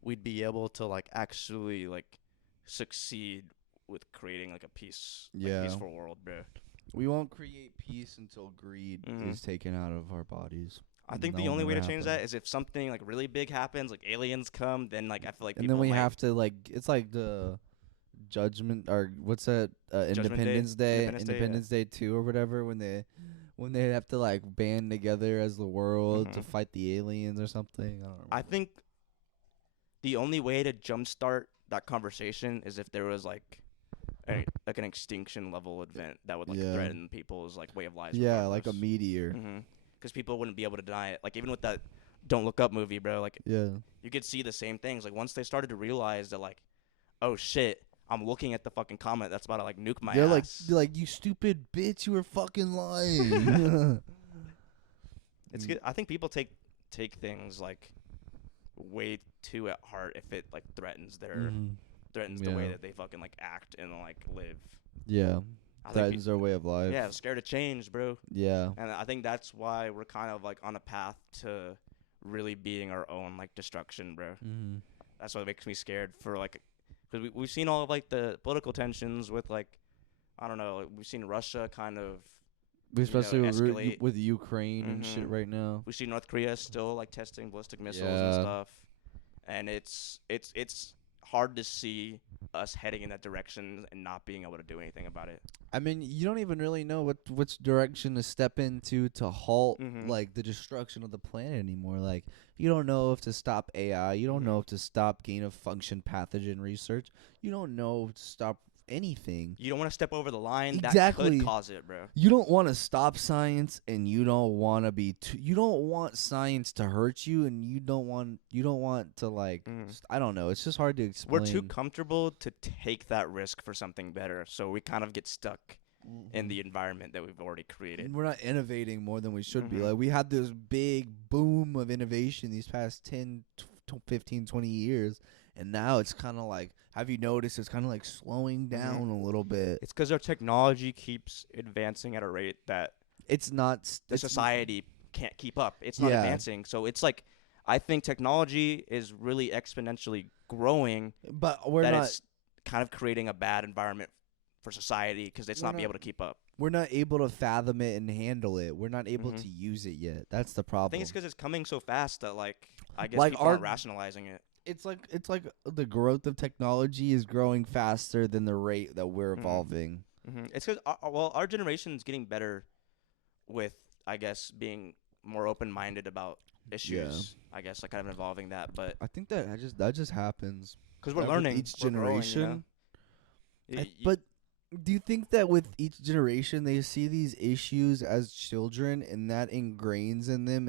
we'd be able to like actually like succeed with creating like a Yeah. peaceful world, bro. We won't create peace until greed Mhm. is taken out of our bodies. I And think that the will only way to never change happen. that is if something like really big happens, like aliens come, then like I feel like And people then we might, have to like it's like the judgment or what's that Independence Day, Independence Day 2 or whatever when they have to like band together as the world to Mhm. fight the aliens or something. I don't remember. I think the only way to jumpstart that conversation is if there was like like an extinction level event that would like Yeah. threaten people's like way of life. Yeah, like a meteor. Because people wouldn't be able to deny it. Like even with that Don't Look Up movie, bro. Like Yeah. you could see the same things. Like once they started to realize that like, oh shit, I'm looking at the fucking comet that's about to like nuke my They're ass. like you stupid bitch, you were fucking lying. It's good. I think people take things like way too at heart if it like threatens their threatens the way Yeah. that they fucking like act and like live. Yeah. I think Threatens their way of life. yeah, scared of change, bro. Yeah. And I think that's why we're kind of like on a path to really being our own like destruction, bro. Mm-hmm. That's what makes me scared for like, because we've seen all of like the political tensions with like, I don't know, like, we've seen Russia kind of, Especially escalate. with Ukraine and shit Mhm. right now. we see North Korea still like testing ballistic missiles Yeah. and stuff, and it's hard to see us heading in that direction and not being able to do anything about it. I mean, you don't even really know which direction to step into to halt Mhm. like the destruction of the planet anymore. Like you don't know if to stop AI, you don't know Mhm. if to stop gain of function pathogen research, you don't know if to stop anything. You don't want to step over the line that Exactly. could cause it, bro. You don't want to stop science, and you don't want to be. You don't want science to hurt you, and you don't want to like. Mhm. I don't know. It's just hard to explain. We're too comfortable to take that risk for something better, so we kind of get stuck in the environment that we've already created. We're not innovating more than we should be. Mhm. Like, we had this big boom of innovation these past 10, 15, 20 years. And now it's kind of like, have you noticed it's kind of like slowing down a little bit? It's because our technology keeps advancing at a rate that It's not. the It's society can't keep up. It's not Yeah. advancing. So it's like, I think technology is really exponentially growing. But we're that not. it's kind of creating a bad environment for society because it's We're not be not- able to keep up. We're not able to fathom it and handle it. We're not able Mhm. to use it yet. That's the I problem. think it's because it's coming so fast that like I guess Like people our- aren't rationalizing it. It's like the growth of technology is growing faster than the rate that we're Mhm. evolving. It's because our generation's getting better with I guess being more open-minded about issues. I guess like kind of involving that, but I think that just happens. because we're With learning each we're growing, generation. Y- But do you think that with each generation they see these issues as children and that ingrains in them,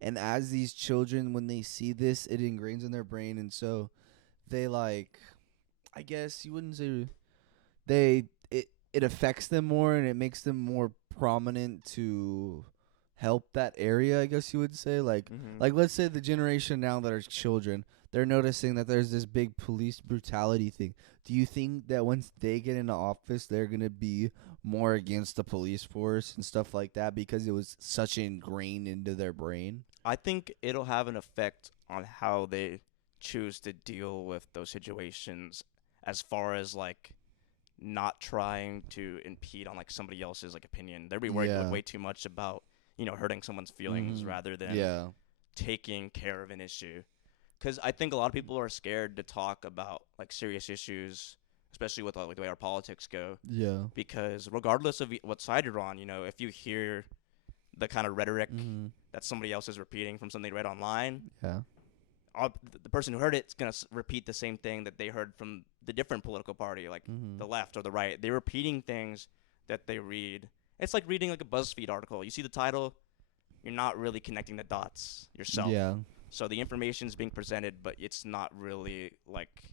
and as these children when they see this it ingrains in their brain, and so they like, I guess you wouldn't say it affects them more and it makes them more prominent to help that area, I guess you would say. Like Mhm. like let's say the generation now that are children, they're noticing that there's this big police brutality thing. Do you think that once they get into office, they're going to be more against the police force and stuff like that because it was such ingrained into their brain? I think it'll have an effect on how they choose to deal with those situations as far as like not trying to impede on like somebody else's like opinion. They'll be worried Yeah. way too much about, hurting someone's feelings rather than Yeah. taking care of an issue. Because I think a lot of people are scared to talk about like serious issues, especially with like the way our politics go. Yeah. Because regardless of what side you're on, if you hear the kind of rhetoric that somebody else is repeating from something they read online, Yeah. the person who heard it's gonna repeat the same thing that they heard from the different political party, like the left or the right. They're repeating things that they read. It's like reading like a BuzzFeed article. You see the title, you're not really connecting the dots yourself. Yeah. So the information's being presented, but it's not really like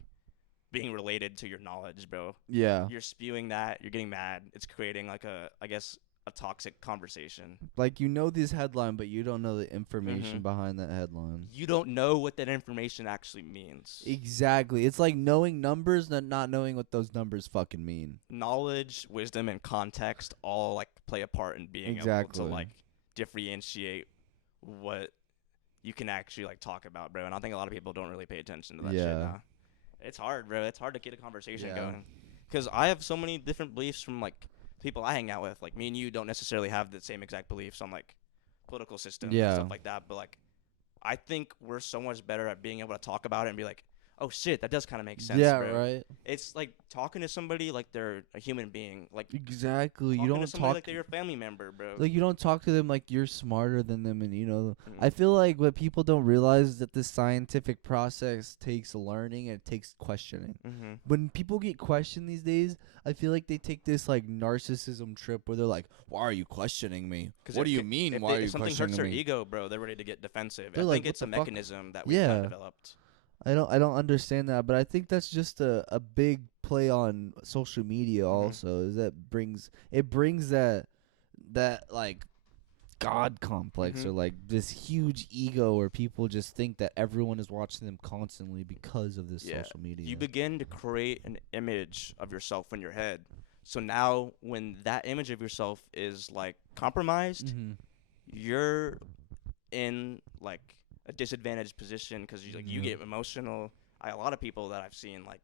being related to your knowledge, bro. Yeah. You're spewing that. You're getting mad. It's creating like a toxic conversation. Like, this headline, but you don't know the information behind that headline. You don't know what that information actually means. Exactly. It's like knowing numbers, not knowing what those numbers fucking mean. Knowledge, wisdom, and context all like play a part in being Exactly. able to like differentiate what you can actually like talk about, bro. And I think a lot of people don't really pay attention to that shit Yeah. now. It's hard, bro. It's hard to get a conversation Yeah. going. Because I have so many different beliefs from like people I hang out with. Like me and you don't necessarily have the same exact beliefs on like political systems and Yeah. stuff like that. But like I think we're so much better at being able to talk about it and be like, oh shit, that does kind of make sense, Yeah, bro. right. It's like talking to somebody like they're a human being. Like Exactly. You talking to don't somebody talk like they're your family member, bro. like you don't talk to them like you're smarter than them, and Mhm. I feel like what people don't realize is that the scientific process takes learning and it takes questioning. Mm-hmm. When people get questioned these days, I feel like they take this like narcissism trip where they're like, "Why are you questioning me? What do you mean? If, Why are you if something questioning hurts their me?" ego, bro, they're ready to get defensive. They're I like, think "What it's a the fuck?" mechanism that we've kind Yeah. of developed. I don't understand that, but I think that's just a big play on social media also. Is that brings that like God complex or like this huge ego where people just think that everyone is watching them constantly because of this social media. You begin to create an image of yourself in your head. So now when that image of yourself is like compromised, you're in like a disadvantaged position because you get emotional. A lot of people that I've seen like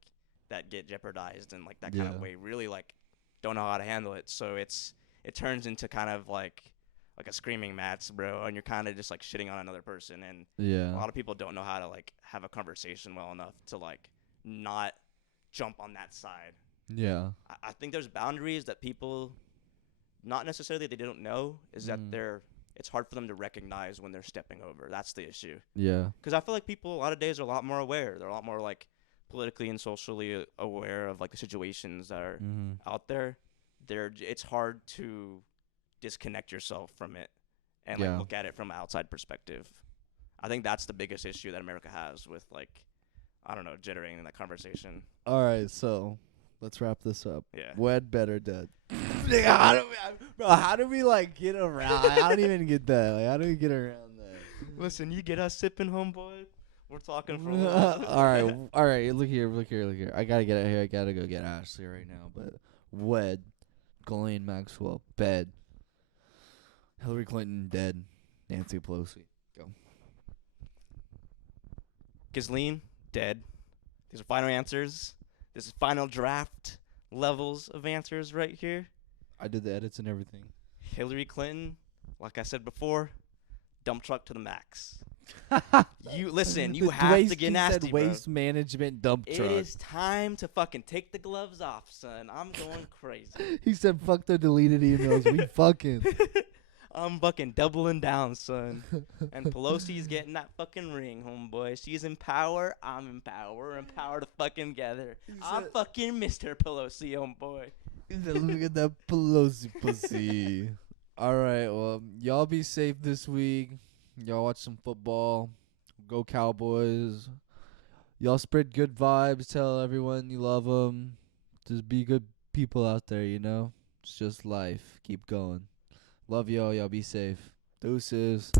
that get jeopardized in like that kind of way really like don't know how to handle it. So it turns into kind of like a screaming match, bro, and you're kind of just like shitting on another person. And a lot of people don't know how to like have a conversation well enough to like not jump on that side. Yeah. I think there's boundaries that people, not necessarily they don't know, is that it's hard for them to recognize when they're stepping over. That's the issue. Yeah. Because I feel like people a lot of days are a lot more aware. They're a lot more like politically and socially aware of like the situations that are out there. It's hard to disconnect yourself from it and like look at it from an outside perspective. I think that's the biggest issue that America has with like, I don't know, jittering in that conversation. All right, so let's wrap this up. Yeah. Wed, better, dead. How do we like get around? I don't even get that. Like, how do we get around that? Listen, you get us sipping, homeboy. We're talking for a all right. Look here. I gotta get out here. I gotta go get Ashley right now. But wed, Ghislaine Maxwell, bed. Hillary Clinton dead. Nancy Pelosi, go. Ghislaine, dead. These are final answers. This is final draft levels of answers right here. I did the edits and everything. Hillary Clinton, like I said before, dump truck to the max. You listen. You have to get nasty, said bro. waste management dump truck. It is time to fucking take the gloves off, son. I'm going crazy. He said, "Fuck the deleted emails. We fucking." I'm fucking doubling down, son. And Pelosi's getting that fucking ring, homeboy. She's in power. I'm in power. We're in power to fucking together. I'm fucking Mr. Pelosi, homeboy. He said, "Look at that Pelosi pussy." All right, well, y'all be safe this week. Y'all watch some football. Go Cowboys. Y'all spread good vibes. Tell everyone you love them. Just be good people out there, you know? It's just life. Keep going. Love y'all. Y'all be safe. Deuces.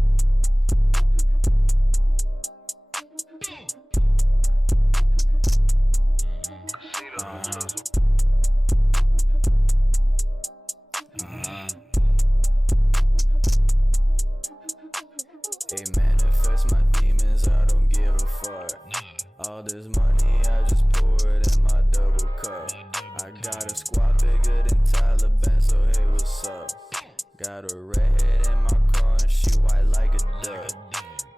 Hey, manifest my demons, I don't give a fuck. All this money, I just pour it in my double cup. I got a squad bigger than Taliban, so hey, what's up? Got a redhead in my car and she white like a duck.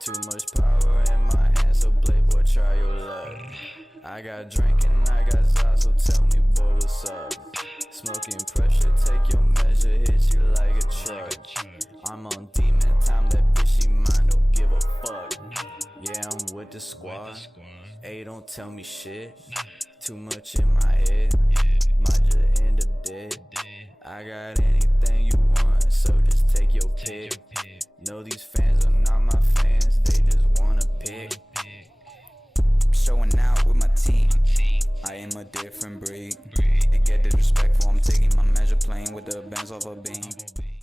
Too much power in my hands, so playboy, try your luck. I got drink and I got sauce, so tell me, boy, what's up? Smoking pressure, take your measure, hit you like a truck. I'm on demon time, that bitch, she mine, don't give a fuck. Yeah, I'm with the squad. Hey, don't tell me shit. Too much in my head, might just end up dead. I got anything you want, so just take your pick. No, these fans are not my fans, they just wanna pick. Showing out with my team. I am a different breed. It get disrespectful, I'm taking my measure, playing with the bands off a beam.